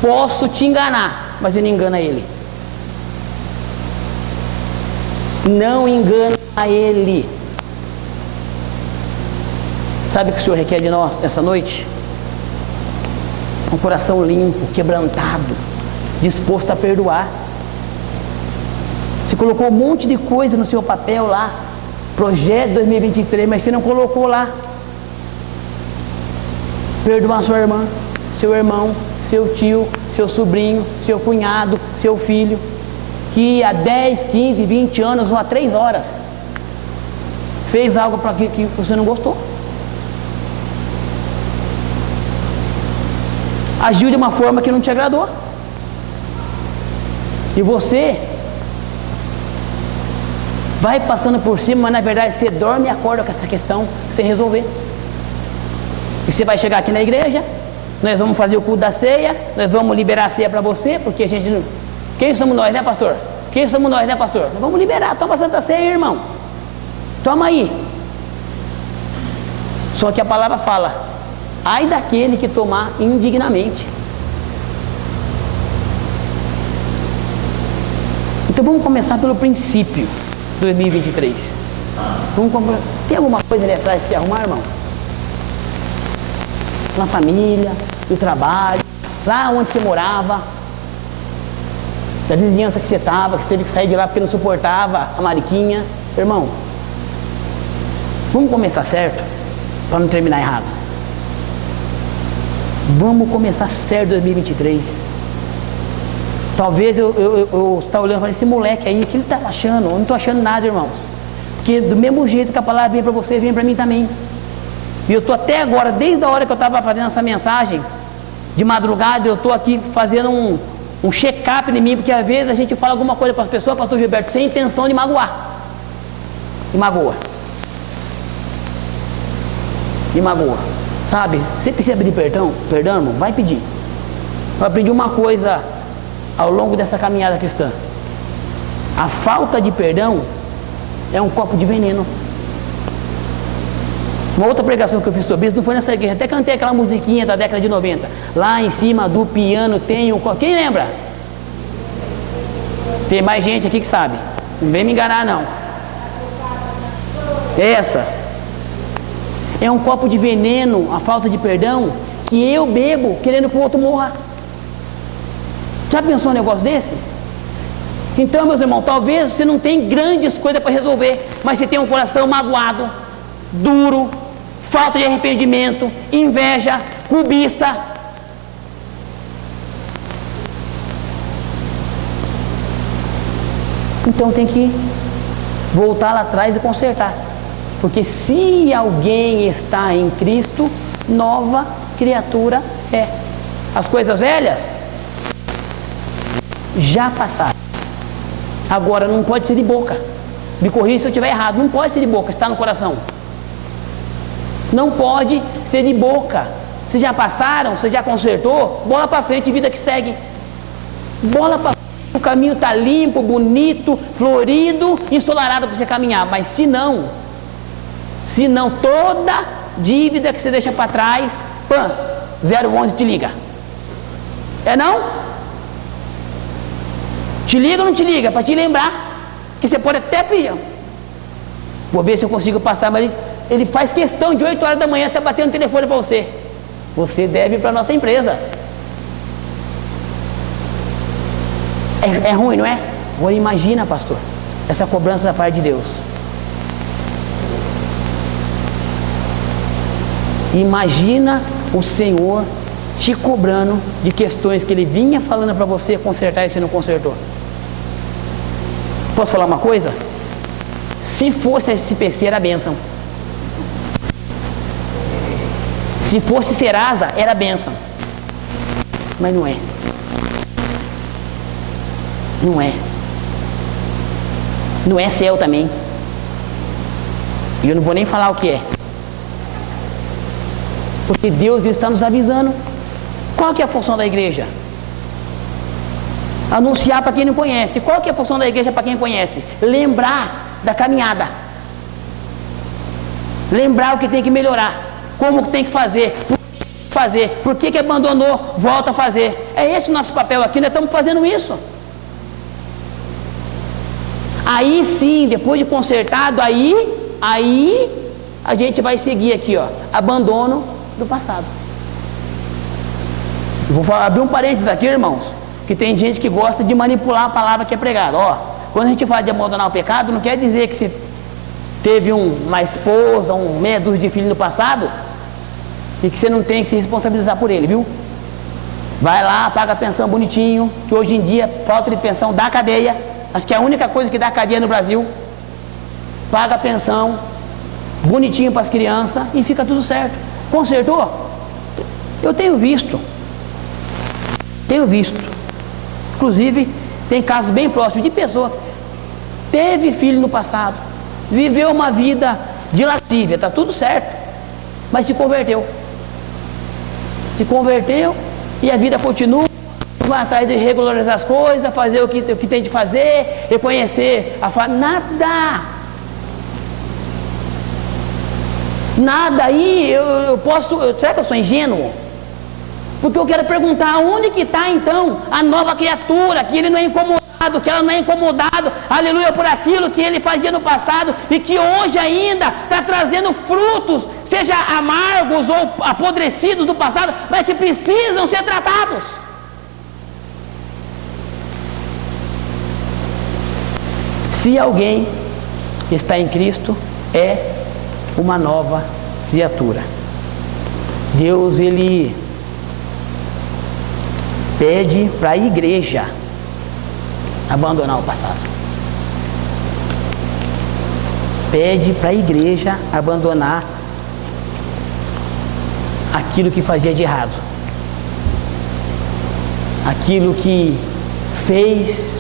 Posso te enganar, mas eu não engano a ele. Não engana a ele. Sabe o que o Senhor requer de nós nessa noite? Um coração limpo, quebrantado, disposto a perdoar. Você colocou um monte de coisa no seu papel lá, projeto 2023, mas você não colocou lá. Perdoar sua irmã, seu irmão, seu tio, seu sobrinho, seu cunhado, seu filho, que há 10, 15, 20 anos ou há 3 horas fez algo para que você não gostou. Agiu de uma forma que não te agradou. E você vai passando por cima, mas na verdade você dorme e acorda com essa questão sem resolver. E você vai chegar aqui na igreja, nós vamos fazer o culto da ceia, nós vamos liberar a ceia para você, porque a gente não... Quem somos nós, né, pastor? Quem somos nós, né, pastor? Nós vamos liberar, toma a Santa Ceia, irmão. Toma aí. Só que a palavra fala: ai daquele que tomar indignamente. Então vamos começar pelo princípio. 2023. Tem alguma coisa ali atrás de te arrumar, irmão? Na família, no trabalho, lá onde você morava, da vizinhança que você estava, que você teve que sair de lá porque não suportava a mariquinha. Irmão, vamos começar certo para não terminar errado. Vamos começar certo 2023. Talvez eu está olhando e falando, esse moleque aí, o que ele está achando? Eu não estou achando nada, irmãos. Porque do mesmo jeito que a palavra vem para você, vem para mim também. E eu estou até agora, desde a hora que eu estava fazendo essa mensagem, de madrugada, eu estou aqui fazendo um check-up em mim, porque às vezes a gente fala alguma coisa para as pessoas, pastor Gilberto, sem intenção de magoar. E magoa. E magoa. Sabe? Você precisa pedir perdão, irmão? Vai pedir. Eu aprendi uma coisa ao longo dessa caminhada cristã: a falta de perdão é um copo de veneno. Uma outra pregação que eu fiz sobre isso, não foi nessa igreja, até cantei aquela musiquinha da década de 90. Lá em cima do piano tem um copo. Quem lembra? Tem mais gente aqui que sabe. Não vem me enganar, não. Essa é um copo de veneno, a falta de perdão, que eu bebo querendo que o outro morra. Já pensou um negócio desse? Então, meus irmãos, talvez você não tenha grandes coisas para resolver, mas você tem um coração magoado, duro, falta de arrependimento, inveja, cobiça. Então tem que voltar lá atrás e consertar. Porque se alguém está em Cristo, nova criatura é. As coisas velhas já passaram. Agora não pode ser de boca. Me corrija se eu estiver errado. Não pode ser de boca, está no coração. Não pode ser de boca. Vocês já passaram, você já consertou, bola para frente, vida que segue. Bola para frente, o caminho está limpo, bonito, florido, ensolarado para você caminhar. Mas se não, toda dívida que você deixa para trás, 011 te liga. É não? Te liga ou não te liga? Para te lembrar que você pode até pedir. Vou ver se eu consigo passar, mas ele faz questão de 8 horas da manhã estar batendo telefone para você. Você deve ir para a nossa empresa. É ruim, não é? Agora imagina, pastor, essa cobrança da parte de Deus. Imagina o Senhor te cobrando de questões que Ele vinha falando para você consertar e você não consertou. Posso falar uma coisa? Se fosse SPC era bênção. Se fosse Serasa era bênção. Mas não é. Não é. Não é céu também. E eu não vou nem falar o que é. Porque Deus está nos avisando. Qual que é a função da igreja? Anunciar para quem não conhece. Qual que é a função da igreja para quem conhece? Lembrar da caminhada. Lembrar o que tem que melhorar. Como que tem que fazer. Por que abandonou, volta a fazer. É esse o nosso papel aqui, nós estamos fazendo isso. Aí sim, depois de consertado, aí a gente vai seguir aqui, ó, abandono do passado. Eu vou abrir um parênteses aqui, irmãos, que tem gente que gosta de manipular a palavra que é pregada. Ó, quando a gente fala de abandonar o pecado, não quer dizer que se teve uma esposa, meia dúzia de filhos no passado, e que você não tem que se responsabilizar por ele, viu? Vai lá, paga a pensão bonitinho, que hoje em dia falta de pensão dá cadeia. Acho que é a única coisa que dá cadeia no Brasil. Paga a pensão bonitinho para as crianças e fica tudo certo. Consertou? Eu tenho visto. Inclusive, tem casos bem próximos de pessoa que teve filho no passado, viveu uma vida de lascívia, está tudo certo, mas se converteu. E a vida continua. Vai atrás de regularizar as coisas, fazer o que tem de fazer, reconhecer a família. Nada aí, eu posso. Será que eu sou ingênuo? Porque eu quero perguntar onde que está então a nova criatura, que ele não é incomodado, que ela não é incomodado, aleluia, por aquilo que ele fazia no passado e que hoje ainda está trazendo frutos, seja amargos ou apodrecidos do passado, mas que precisam ser tratados. Se alguém está em Cristo, é uma nova criatura. Deus, Ele pede para a igreja abandonar o passado. Pede para a igreja abandonar aquilo que fazia de errado. Aquilo que fez,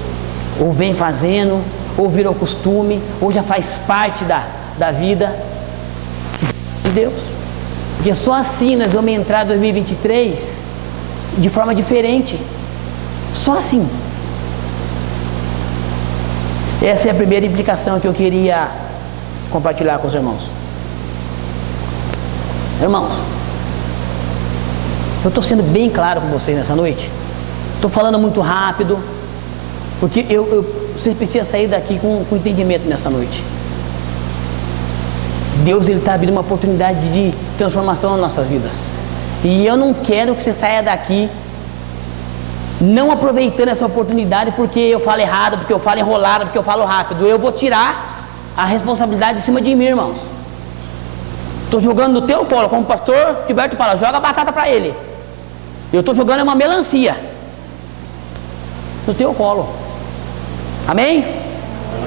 ou vem fazendo, ou virou costume, ou já faz parte da vida de Deus. Porque só assim nós vamos entrar em 2023 de forma diferente. Só assim. Essa é a primeira implicação que eu queria compartilhar com os irmãos. Irmãos, eu estou sendo bem claro com vocês nessa noite. Estou falando muito rápido, porque você precisa sair daqui com entendimento nessa noite. Deus, Ele está abrindo uma oportunidade de transformação nas nossas vidas. E eu não quero que você saia daqui não aproveitando essa oportunidade porque eu falo errado, porque eu falo enrolado, porque eu falo rápido. Eu vou tirar a responsabilidade de cima de mim, irmãos. Estou jogando no teu colo, como o pastor Gilberto fala, joga a batata para ele. Eu estou jogando uma melancia no teu colo. Amém?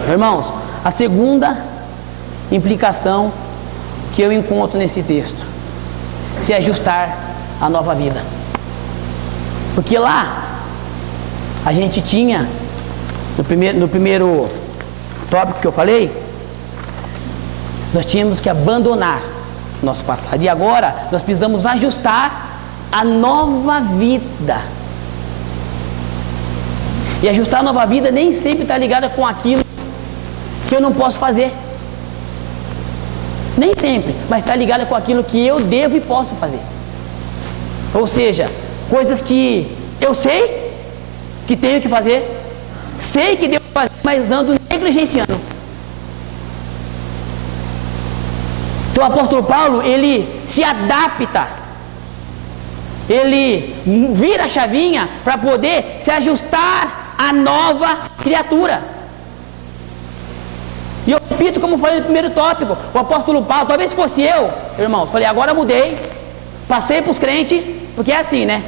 Irmãos, a segunda implicação que eu encontro nesse texto: se ajustar à nova vida. Porque lá a gente tinha no primeiro tópico que eu falei, nós tínhamos que abandonar nosso passado, e agora nós precisamos ajustar a nova vida. E ajustar a nova vida nem sempre está ligada com aquilo que eu não posso fazer. Nem sempre, mas está ligada com aquilo que eu devo e posso fazer. Ou seja, coisas que eu sei que tenho que fazer, sei que devo fazer, mas ando negligenciando. Então o apóstolo Paulo, ele se adapta, ele vira a chavinha para poder se ajustar à nova criatura. E eu repito, como falei no primeiro tópico, o apóstolo Paulo, talvez fosse eu, irmãos, falei, agora mudei, passei para os crentes, porque é assim, né?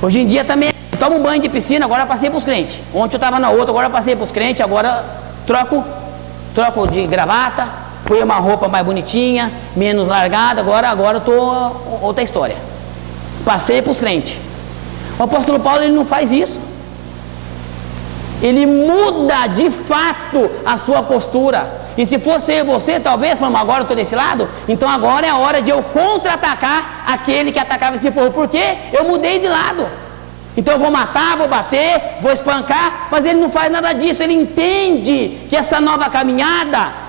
Hoje em dia também, tomo um banho de piscina, agora passei para os crentes. Ontem eu estava na outra, agora passei para os crentes, agora troco de gravata, põe uma roupa mais bonitinha, menos largada, agora eu estou outra história. Passei para os crentes. O apóstolo Paulo, ele não faz isso. Ele muda de fato a sua postura. E se fosse eu e você, talvez, falamos, agora eu estou desse lado, então agora é a hora de eu contra-atacar aquele que atacava esse povo, porque eu mudei de lado. Então eu vou matar, vou bater, vou espancar, mas ele não faz nada disso. Ele entende que essa nova caminhada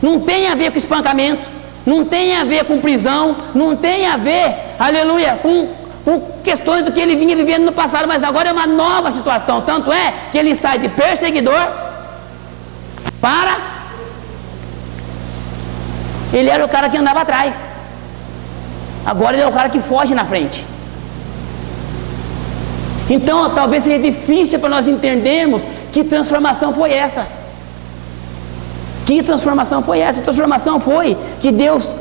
não tem a ver com espancamento, não tem a ver com prisão, não tem a ver, aleluia, com questões do que ele vinha vivendo no passado, mas agora é uma nova situação. Tanto é que ele sai de perseguidor para... Ele era o cara que andava atrás, agora ele é o cara que foge na frente. Então talvez seja difícil para nós entendermos que transformação foi essa. Que transformação foi essa? A transformação foi que Deus,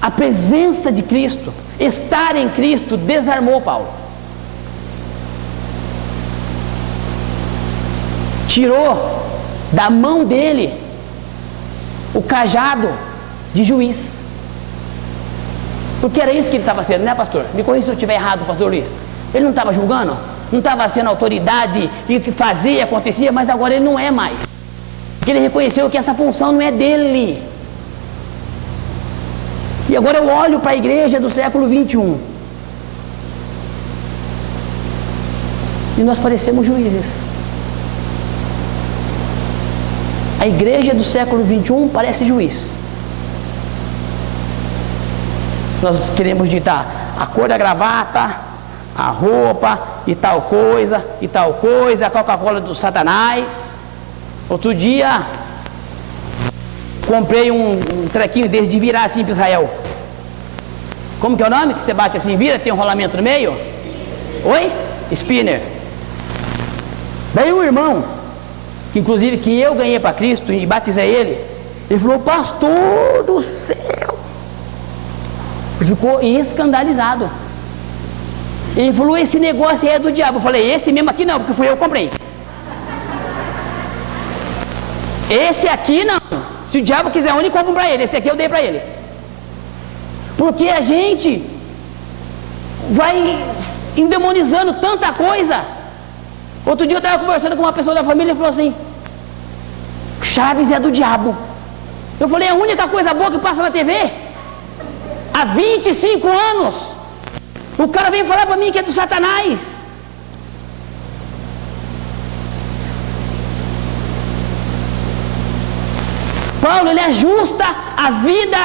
a presença de Cristo, estar em Cristo, desarmou Paulo. Tirou da mão dele o cajado de juiz. Porque era isso que ele estava sendo, né, pastor? Me corrija se eu estiver errado, pastor Luiz. Ele não estava julgando, não estava sendo autoridade e o que fazia, acontecia, mas agora ele não é mais. Porque ele reconheceu que essa função não é dele. E agora eu olho para a igreja do século 21 e nós parecemos juízes. A igreja do século 21 parece juiz. Nós queremos ditar a cor da gravata, a roupa e tal coisa, a Coca-Cola do Satanás. Outro dia comprei um trequinho desde de virar assim para Israel. Como que é o nome? Que você bate assim, vira, tem um rolamento no meio? Oi? Spinner. Daí um irmão, que inclusive que eu ganhei para Cristo e batizei ele falou, pastor do céu. Ele ficou escandalizado. Ele falou, esse negócio aí é do diabo. Eu falei, esse mesmo aqui não, porque fui eu que comprei. Esse aqui não. Se o diabo quiser um, ele compra para ele. Esse aqui eu dei para ele. Porque a gente vai endemonizando tanta coisa. Outro dia eu estava conversando com uma pessoa da família e falou assim, Chaves é do diabo. Eu falei, a única coisa boa que passa na TV há 25 anos. O cara vem falar para mim que é do Satanás. Paulo, ele ajusta a vida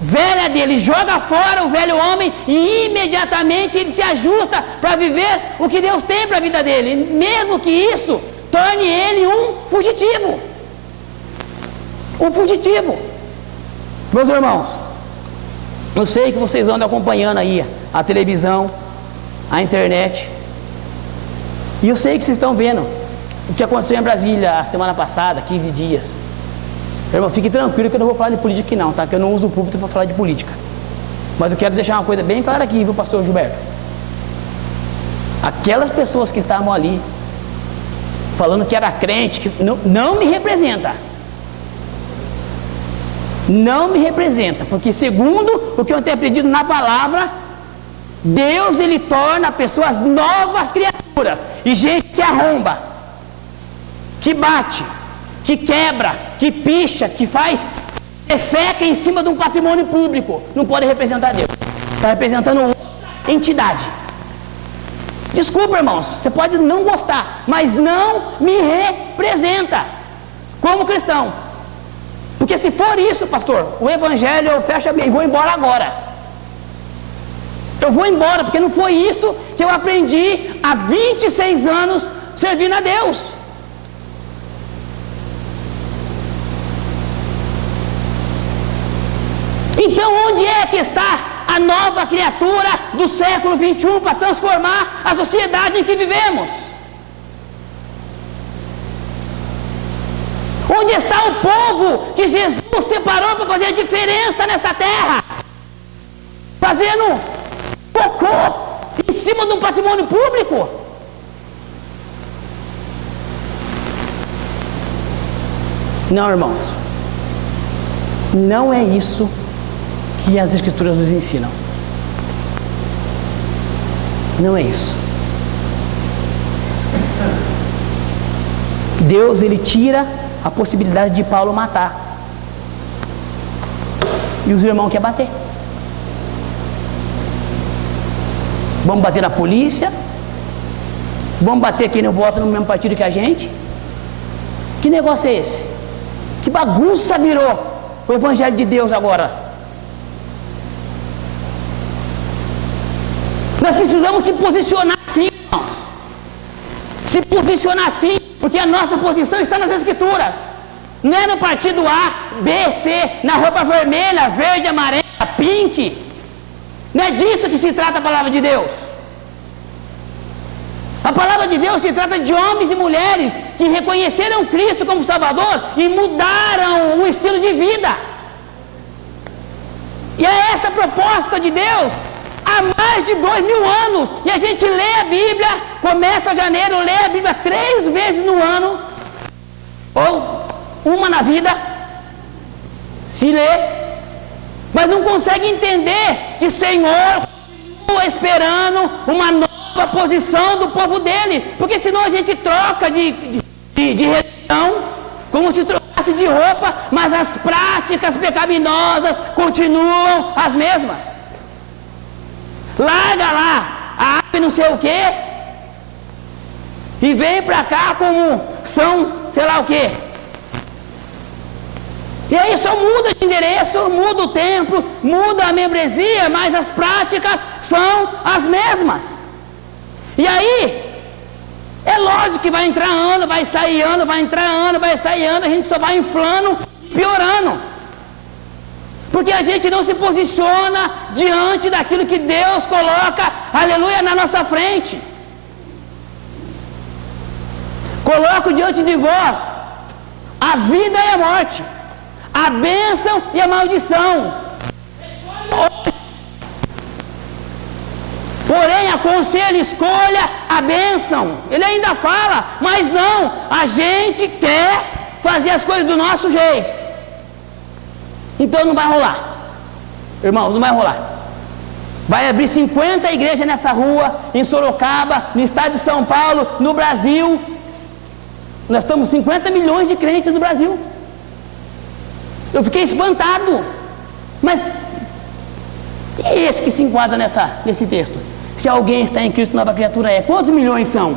velha dele, joga fora o velho homem e imediatamente ele se ajusta para viver o que Deus tem para a vida dele, mesmo que isso torne ele um fugitivo. Um fugitivo. Meus irmãos, eu sei que vocês andam acompanhando aí a televisão, a internet, e eu sei que vocês estão vendo o que aconteceu em Brasília a semana passada, 15 dias. Irmão, fique tranquilo que eu não vou falar de política aqui não, tá? Que eu não uso o púlpito para falar de política. Mas eu quero deixar uma coisa bem clara aqui, viu, pastor Gilberto? Aquelas pessoas que estavam ali, falando que era crente, que não me representa. Não me representa, porque segundo o que eu tenho aprendido na palavra, Deus, ele torna pessoas novas criaturas. E gente que arromba, que bate, que quebra, que picha, que faz defeca em cima de um patrimônio público, não pode representar Deus. Está representando outra entidade. Desculpa, irmãos, você pode não gostar, mas não me representa como cristão. Porque se for isso, pastor, o evangelho eu fecho bem, vou embora agora. Eu vou embora, porque não foi isso que eu aprendi há 26 anos servindo a Deus. Então onde é que está a nova criatura do século 21 para transformar a sociedade em que vivemos? Onde está o povo que Jesus separou para fazer a diferença nessa terra? Fazendo cocô em cima de um patrimônio público? Não, irmãos. Não é isso que as Escrituras nos ensinam. Não é isso. Deus, ele tira a possibilidade de Paulo matar. E os irmãos querem bater. Vamos bater na polícia? Vamos bater quem não vota no mesmo partido que a gente? Que negócio é esse? Que bagunça virou o Evangelho de Deus agora? Nós precisamos se posicionar sim, irmãos. Se posicionar sim, porque a nossa posição está nas Escrituras. Não é no partido A, B, C, na roupa vermelha, verde, amarela, pink. Não é disso que se trata a palavra de Deus. A palavra de Deus se trata de homens e mulheres que reconheceram Cristo como Salvador e mudaram o estilo de vida. E é essa a proposta de Deus há mais de 2000 anos. E a gente lê a Bíblia, começa janeiro, lê a Bíblia 3 vezes no ano, ou uma na vida, se lê, mas não consegue entender que o Senhor continua esperando uma nova posição do povo dele, porque senão a gente troca de religião, como se trocasse de roupa, mas as práticas pecaminosas continuam as mesmas. Larga lá a ave não sei o que e vem pra cá como são, sei lá o que. E aí só muda de endereço, muda o templo, muda a membresia, mas as práticas são as mesmas. E aí, é lógico que vai entrar ano, vai sair ano, vai entrar ano, vai sair ano, a gente só vai inflando e piorando. Porque a gente não se posiciona diante daquilo que Deus coloca, aleluia, na nossa frente. Coloco diante de vós a vida e a morte, a bênção e a maldição. Porém, aconselho, escolha a bênção. Ele ainda fala, mas não, a gente quer fazer as coisas do nosso jeito. Então não vai rolar. Irmãos, não vai rolar. Vai abrir 50 igrejas nessa rua, em Sorocaba, no estado de São Paulo, no Brasil. Nós estamos 50 milhões de crentes no Brasil. Eu fiquei espantado. Mas e esse que se enquadra nesse texto? Se alguém está em Cristo, nova criatura é. Quantos milhões são?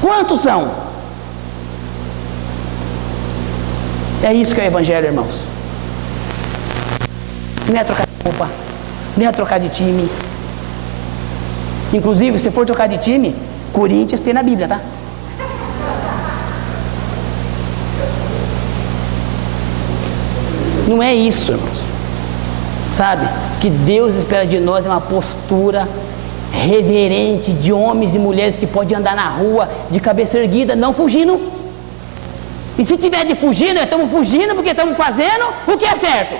Quantos são? É isso que é o Evangelho, irmãos. Não é trocar de roupa, nem é trocar de time. Inclusive, se for trocar de time, Corinthians tem na Bíblia, tá? Não é isso, irmãos. Sabe? Que Deus espera de nós é uma postura reverente de homens e mulheres que podem andar na rua de cabeça erguida, não fugindo. E se tiver de fugir, nós estamos fugindo porque estamos fazendo o que é certo.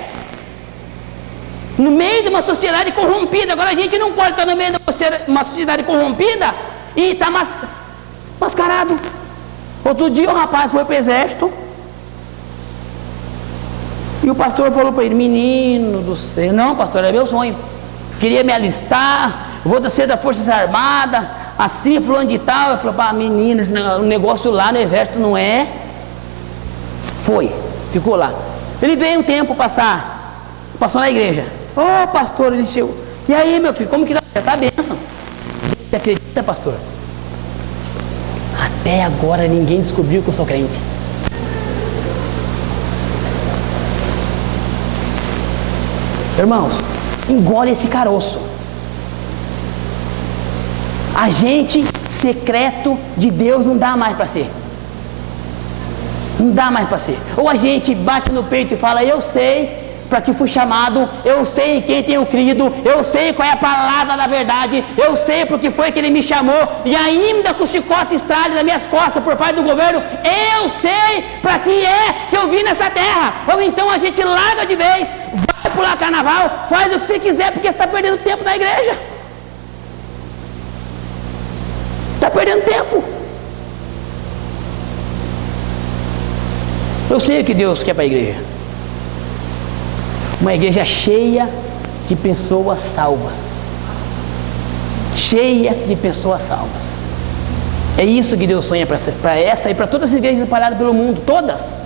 No meio de uma sociedade corrompida. Agora a gente não pode estar no meio de uma sociedade corrompida e estar mascarado. Outro dia o rapaz foi para o exército e o pastor falou para ele: menino do céu, não pastor, é meu sonho, queria me alistar, vou ser das Forças Armadas, assim, fulano de tal. Eu falei: menino, o negócio lá no exército não é. Foi, ficou lá. Ele veio um tempo passou na igreja. Ô pastor, ele chegou. E aí, meu filho, como que tá a bênção? Você acredita, pastor? Até agora ninguém descobriu que eu sou crente. Irmãos, engole esse caroço. Agente secreto de Deus não dá mais para ser. Não dá mais para ser. Ou a gente bate no peito e fala, eu sei para que fui chamado, eu sei em quem tenho crido, eu sei qual é a palavra da verdade, eu sei porque foi que ele me chamou, e ainda que o chicote estrale nas minhas costas por parte do governo, eu sei para que é que eu vim nessa terra. Ou então a gente larga de vez, vai pular carnaval, faz o que você quiser, porque você está perdendo tempo na igreja. Está perdendo tempo. Eu sei o que Deus quer para a igreja. Uma igreja cheia de pessoas salvas. Cheia de pessoas salvas. É isso que Deus sonha para essa e para todas as igrejas espalhadas pelo mundo. Todas.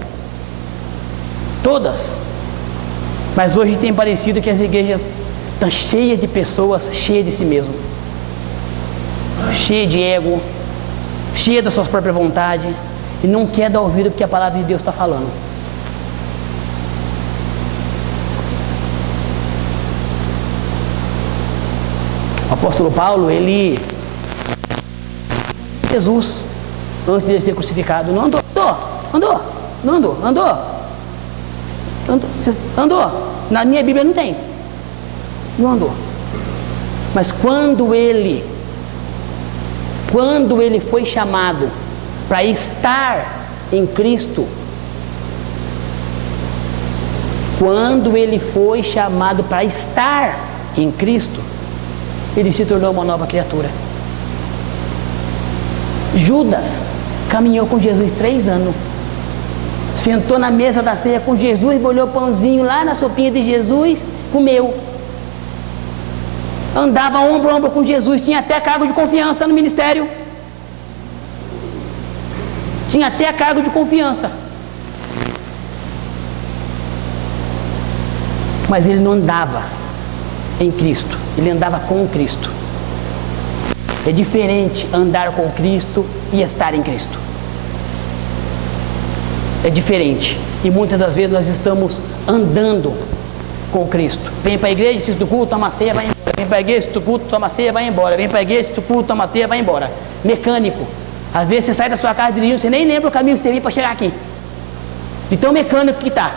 Todas. Mas hoje tem parecido que as igrejas estão cheias de pessoas, cheias de si mesmo. Cheias de ego. Cheias da sua própria vontade. E não quer dar ouvido porque a palavra de Deus está falando. O apóstolo Paulo, Jesus, antes de ele ser crucificado, não andou. Na minha Bíblia não tem. Não andou. Mas quando ele foi chamado para estar em Cristo, ele se tornou uma nova criatura. Judas caminhou com Jesus 3 anos, sentou na mesa da ceia com Jesus, molhou o pãozinho lá na sopinha de Jesus, comeu, andava ombro a ombro com Jesus, tinha até cargo de confiança no ministério, mas ele não andava em Cristo, ele andava com Cristo. É diferente andar com Cristo e estar em Cristo. É diferente. E muitas das vezes nós estamos andando com Cristo. Vem para a igreja, assiste o culto, toma a ceia, vai embora. Vem para a igreja, assiste o culto, toma a ceia, vai embora. Vem para a igreja, assiste o culto, toma a ceia, vai embora. Mecânico. Às vezes você sai da sua casa dirigindo, você nem lembra o caminho que você veio para chegar aqui. De tão mecânico que está.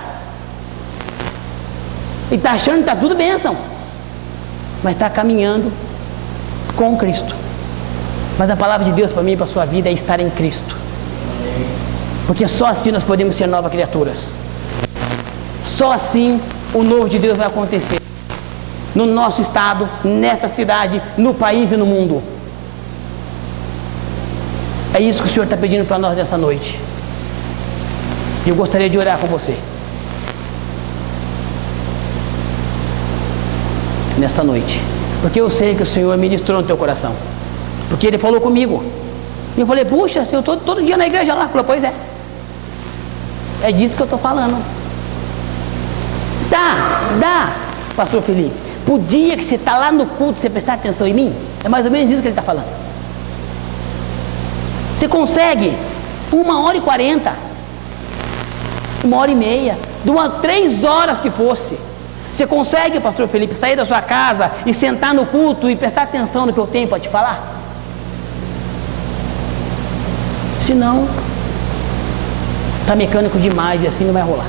E está achando que está tudo bênção. Mas está caminhando com Cristo. Mas a palavra de Deus para mim e para a sua vida é estar em Cristo. Porque só assim nós podemos ser novas criaturas. Só assim o novo de Deus vai acontecer. No nosso estado, nessa cidade, no país e no mundo. É isso que o Senhor está pedindo para nós nessa noite. E eu gostaria de orar com você. Nesta noite, porque eu sei que o Senhor ministrou no teu coração, porque Ele falou comigo, e eu falei, puxa, eu estou todo dia na igreja lá. Ele falou, pois é disso que eu estou falando. Dá, pastor Felipe, pro dia que você está lá no culto, você prestar atenção em mim, é mais ou menos isso que ele está falando. Você consegue 1h40, 1h30, 3 horas que fosse. Você consegue, pastor Felipe, sair da sua casa e sentar no culto e prestar atenção no que eu tenho para te falar? Se não, está mecânico demais e assim não vai rolar.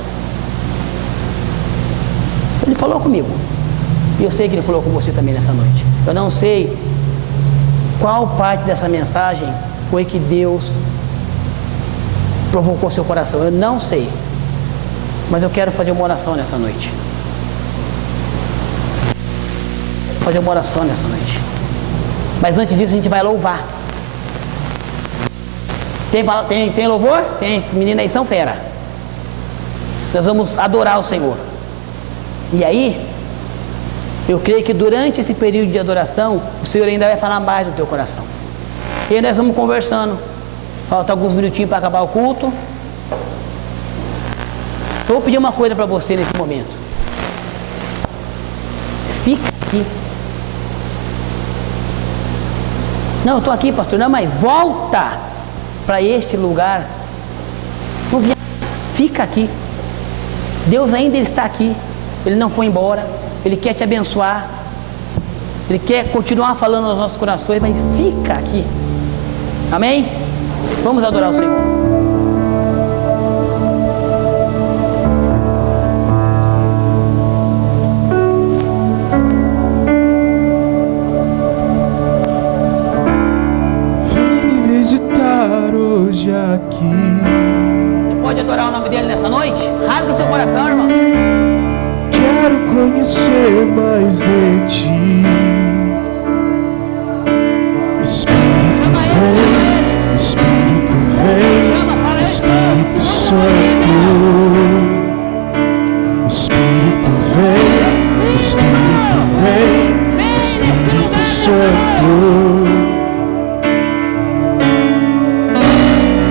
Ele falou comigo. E eu sei que ele falou com você também nessa noite. Eu não sei qual parte dessa mensagem foi que Deus provocou seu coração. Eu não sei. Mas eu quero fazer uma oração nessa noite. Fazer uma oração nessa noite. Mas antes disso a gente vai louvar. Tem louvor? Tem, esses meninos aí são fera. Nós vamos adorar o Senhor. E aí, eu creio que durante esse período de adoração, o Senhor ainda vai falar mais do teu coração. E aí nós vamos conversando. Falta alguns minutinhos para acabar o culto. Só vou pedir uma coisa para você nesse momento. Fica aqui. Não, eu estou aqui, pastor. Não, mas volta para este lugar. Não viaja. Fica aqui. Deus ainda está aqui. Ele não foi embora. Ele quer te abençoar. Ele quer continuar falando aos nossos corações, mas fica aqui. Amém? Vamos adorar o Senhor. nome dele nessa noite? Rasga seu coração, irmão. Quero conhecer mais de ti. Espírito vem, Espírito vem, Espírito Santo. Espírito vem, Espírito vem, Espírito Santo.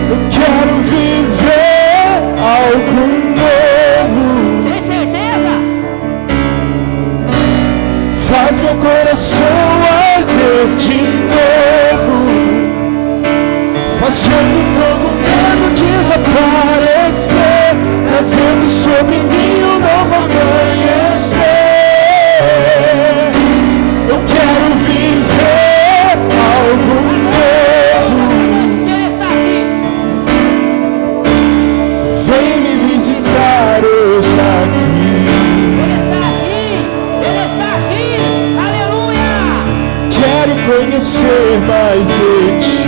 Eu quero viver algo novo. Tem certeza? Faz meu coração arder de novo, fazendo todo medo desaparecer, trazendo sobre mim um novo amanhecer. Eu quero viver algo novo. Que Ele está aqui. Vem me visitar hoje aqui. Ele está aqui. Ele está aqui. Aleluia. Quero conhecer mais de ti.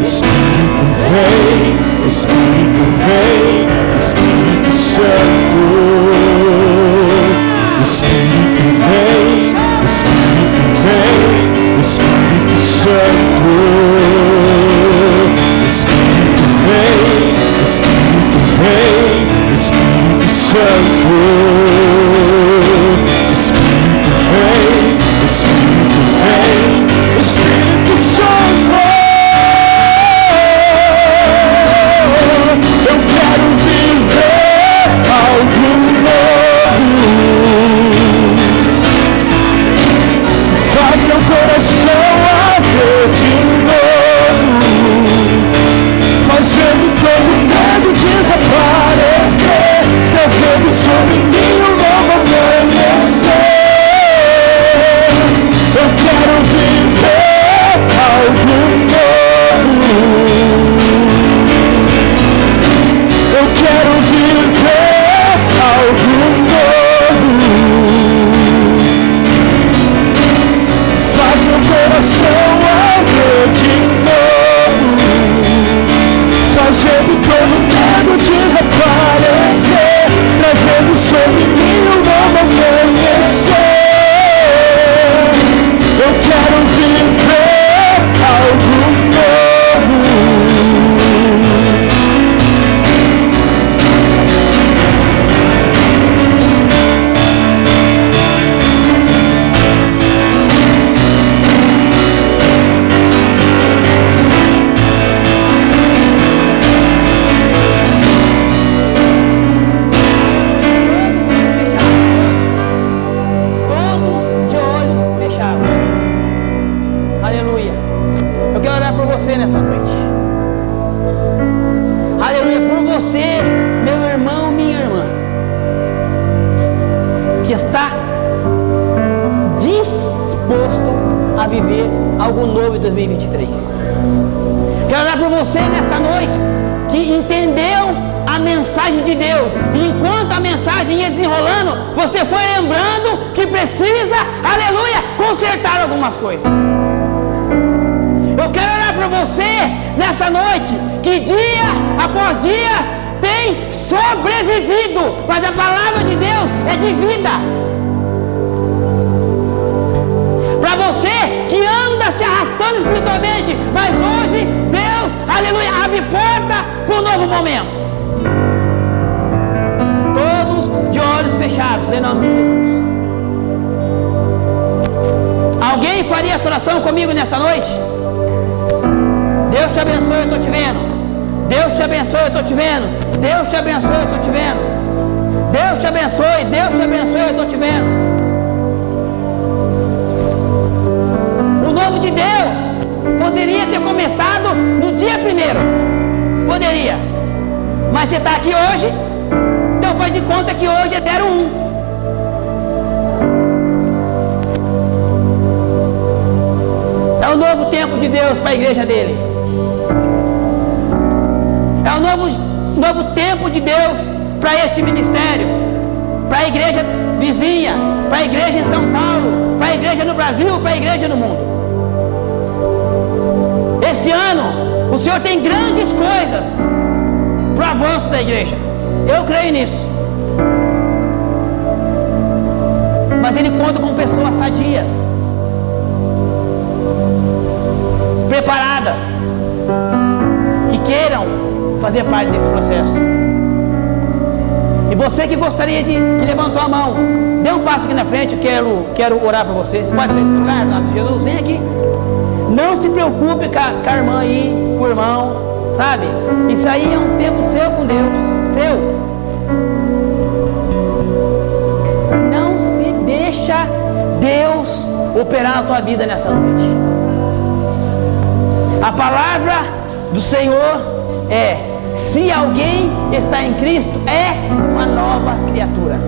Espírito vem, Espírito vem, Espírito Santo. Espírito vem, Espírito vem, Espírito Santo. Espírito vem, Espírito vem, Espírito Santo. Espírito vem, Espírito vem, Espírito Santo. Eu quero viver algo novo. Faz meu coração arder de novo, fazendo todo medo desaparecer, trazendo sobre mim um novo amanhecer. Eu quero viver algo novo. Eu quero viver algo novo. Faz meu coração arder de novo, fazendo todo medo desaparecer, trazendo sobre mim um novo amanhecer. Eu quero viver algo novo. Todos de olhos fechados. Aleluia. Eu quero orar por você nessa noite. Aleluia. Por você, meu irmão, minha irmã, que está disposto a viver algo novo em 2023. Quero orar por você nessa noite que entendeu a mensagem de Deus, e enquanto a mensagem ia desenrolando, você foi lembrando que precisa, aleluia, consertar algumas coisas. Eu quero orar por você nessa noite que dia após dia tem sobrevivido, mas a palavra de Deus é de vida. Para você que anda se arrastando espiritualmente, mas hoje Deus, aleluia, abre porta para um novo momento. Todos de olhos fechados, em nome de Jesus. Alguém faria essa oração comigo nessa noite? Deus te abençoe, eu estou te vendo. Deus te abençoe, eu estou te vendo. Deus te abençoe, eu estou te vendo. Deus te abençoe, Deus te abençoe, eu estou te vendo. O novo de Deus poderia ter começado no dia 1º. Poderia. Mas você está aqui hoje, então faz de conta que hoje é 01. É o novo tempo de Deus para a igreja dele. É o novo tempo de Deus para este ministério, para a igreja vizinha, para a igreja em São Paulo, para a igreja no Brasil, para a igreja no mundo. Esse ano O Senhor tem grandes coisas para o avanço da igreja. Eu creio nisso. Mas Ele conta com pessoas sadias, preparadas, que queiram fazer parte desse processo. E você que gostaria que levantou a mão, dê um passo aqui na frente. Eu quero orar por você. Você pode sair do seu lugar, no nome de Jesus? Vem aqui. Não se preocupe com a irmã aí, com o irmão, sabe? Isso aí é um tempo seu com Deus, seu. Não se deixa Deus operar na tua vida nessa noite. A palavra do Senhor é: se alguém está em Cristo, é uma nova criatura.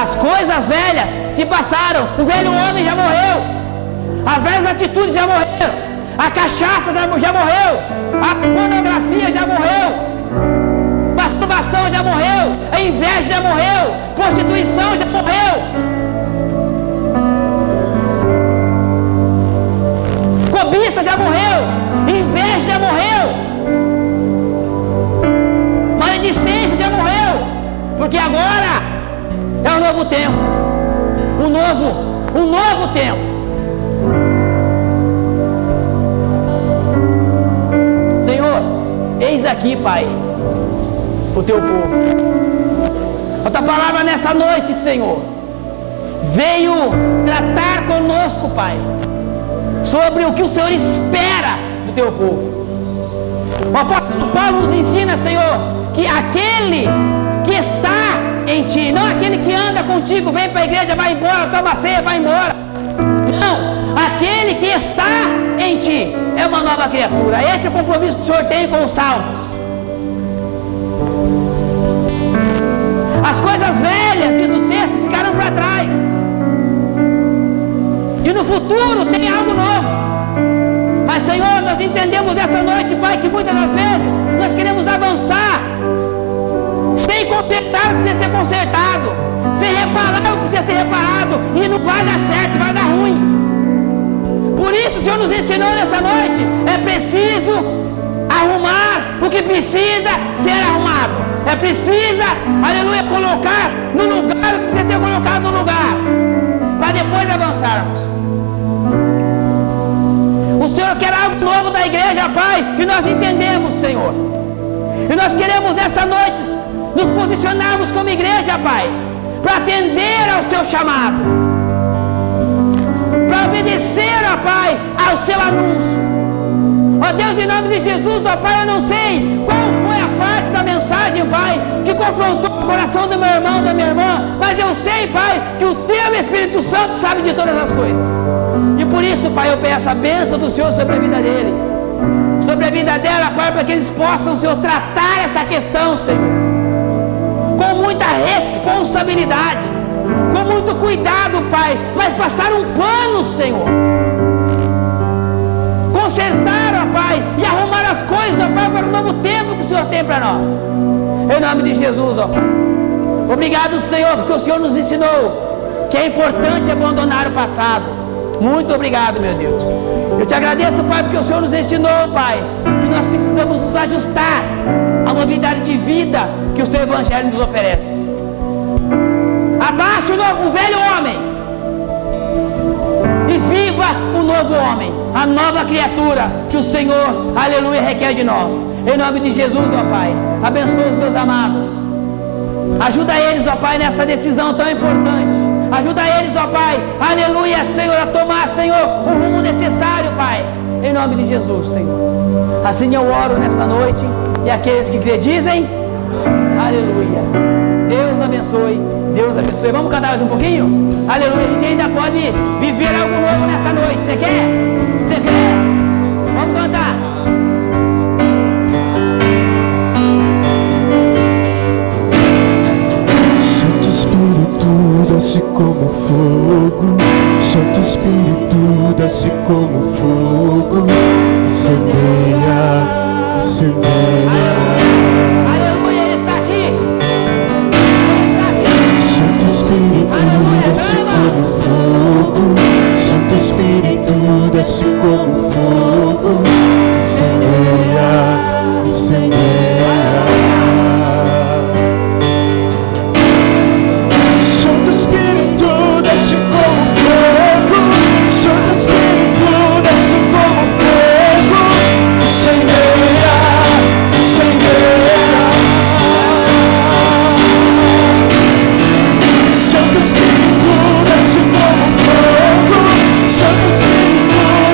As coisas velhas se passaram, o velho homem já morreu, as velhas atitudes já morreram, a cachaça já morreu, a pornografia já morreu, a masturbação já morreu, a inveja já morreu, prostituição já morreu, cobiça já morreu, inveja já morreu, maledicência já morreu, porque agora é um novo tempo, um novo tempo. Senhor, eis aqui, Pai, o teu povo. A tua palavra nessa noite, Senhor, veio tratar conosco, Pai, sobre o que o Senhor espera do teu povo. O apóstolo Paulo nos ensina, Senhor, que aquele que está em ti, não aquele que anda contigo, vem para a igreja, vai embora, toma ceia, vai embora. Não, aquele que está em ti é uma nova criatura. Esse é o compromisso que o Senhor tem com os salvos. As coisas velhas, diz o texto, ficaram para trás. E no futuro tem algo novo. Mas, Senhor, nós entendemos esta noite, Pai, que muitas das vezes nós queremos avançar sem consertar o que precisa ser consertado, sem reparar o que precisa ser reparado, e não vai dar certo, vai dar ruim. Por isso o Senhor nos ensinou nessa noite: é preciso arrumar o que precisa ser arrumado, é preciso, aleluia, colocar no lugar o que precisa ser colocado no lugar, para depois avançarmos. O Senhor quer algo novo da igreja, Pai, e nós entendemos, Senhor, e nós queremos nessa noite nos posicionarmos como igreja, Pai, para atender ao seu chamado, para obedecer, ó Pai, ao seu anúncio. Ó Deus, em nome de Jesus, ó Pai, eu não sei qual foi a parte da mensagem, Pai, que confrontou o coração do meu irmão, da minha irmã, mas eu sei, Pai, que o teu Espírito Santo sabe de todas as coisas. E por isso, Pai, eu peço a bênção do Senhor sobre a vida dele, sobre a vida dela, Pai, para que eles possam, Senhor, tratar essa questão, Senhor, com muita responsabilidade, com muito cuidado, Pai, mas passar um pano, Senhor, consertar, ó Pai, e arrumar as coisas, ó Pai, para o novo tempo que o Senhor tem para nós, em nome de Jesus, ó Pai. Obrigado, Senhor, porque o Senhor nos ensinou que é importante abandonar o passado. Muito obrigado, meu Deus. Eu te agradeço, Pai, porque o Senhor nos ensinou, Pai, que nós precisamos nos ajustar à novidade de vida que o teu Evangelho nos oferece. Abaixa o velho homem e viva o novo homem, a nova criatura que o Senhor, aleluia, requer de nós. Em nome de Jesus, ó Pai, abençoa os meus amados. Ajuda eles, ó Pai, nessa decisão tão importante. Ajuda eles, ó Pai, aleluia, Senhor, a tomar, Senhor, o rumo necessário, Pai. Em nome de Jesus, Senhor. Assim eu oro nessa noite, e aqueles que crê dizem, aleluia. Deus abençoe, Deus abençoe. Vamos cantar mais um pouquinho? Aleluia, a gente ainda pode viver algo novo nessa noite. Você quer? Você quer? Vamos cantar. Santo Espírito, desce como fogo. Santo Espírito, desce como fogo. Incendeia, incendeia. Aleluia, Ele está aqui. Santo Espírito, desce como fogo. Santo Espírito, Espírito, desce como fogo, incendeia, incendeia. Santo Espírito, desce como fogo, Santo Espírito, desce como fogo, incendeia, incendeia. Santo Espírito, desce como fogo, Santo Espírito,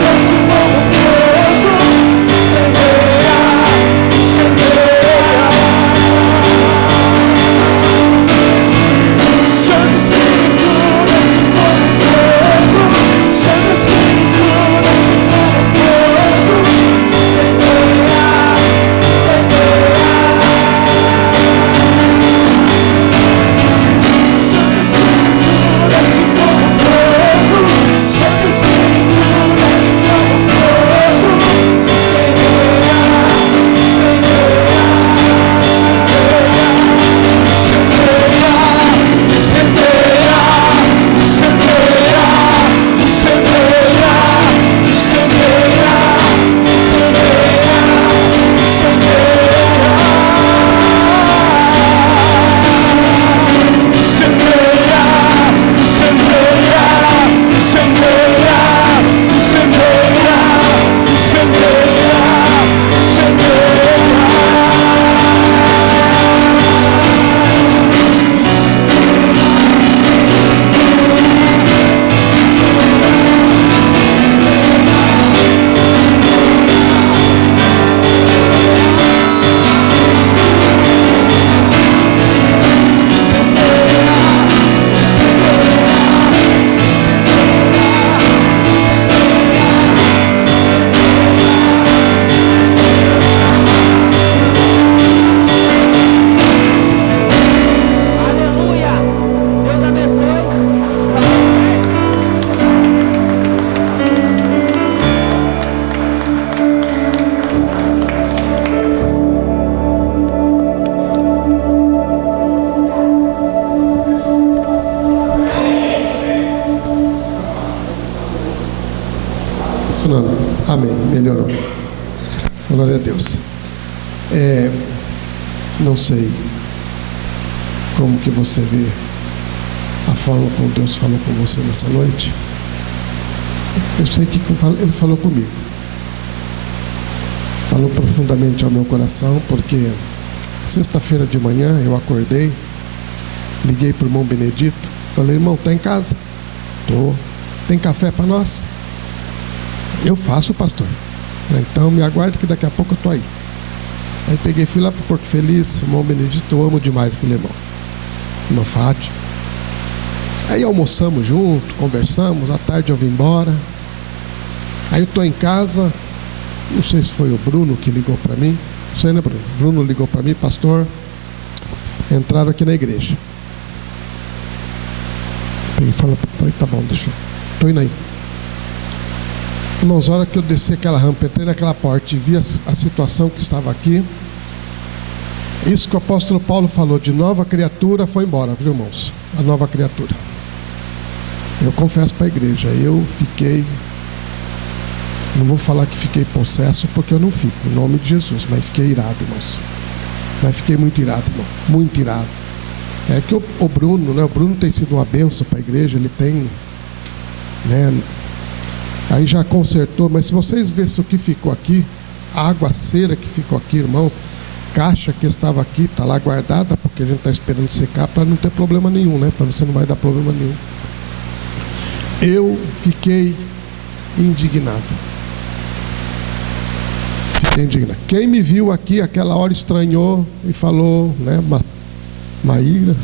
desce como fogo, incendeia, incendeia. Santo Espírito, desce como fogo, Santo Espírito, desce como fogo, incendeia, incendeia. Santo Espírito, desce como fogo, Santo Espírito, desce como fogo, incendeia, Aleluia! Deus abençoe. Amém, melhorou. Glória a Deus. Não sei como que você vê a forma como Deus falou com você nessa noite. Eu sei que Ele falou comigo. Falou profundamente ao meu coração, porque sexta-feira de manhã eu acordei, liguei para o irmão Benedito, falei: irmão, está em casa? Tô. Tem café para nós? Eu faço, pastor. Então me aguarde que daqui a pouco eu estou aí. Aí peguei, fui lá para o Porto Feliz, irmão Benedito, eu amo demais aquele irmão. Irmã Fátima. Aí almoçamos junto, conversamos, à tarde eu vim embora. Aí eu estou em casa, não sei se foi o Bruno que ligou para mim. Não sei, né, Bruno? Bruno ligou para mim: pastor, entraram aqui na igreja. Peguei e falei: tá bom, deixa eu. Estou indo aí. Irmãos, a hora que eu desci aquela rampa, entrei naquela porta e vi a situação que estava aqui. Isso que o apóstolo Paulo falou de nova criatura foi embora, viu, irmãos? A nova criatura. Eu confesso para a igreja, eu fiquei, não vou falar que fiquei possesso, porque eu não fico, em nome de Jesus, mas fiquei irado, irmãos. Mas fiquei muito irado, irmão, muito irado. É que o Bruno, né? O Bruno tem sido uma bênção para a igreja, ele tem, né? Aí já consertou, mas se vocês vissem o que ficou aqui, a aguaceira que ficou aqui, irmãos, caixa que estava aqui, está lá guardada, porque a gente está esperando secar para não ter problema nenhum, né? Para você não vai dar problema nenhum. Eu fiquei indignado. Fiquei indignado. Quem me viu aqui aquela hora estranhou e falou, né? Maíra.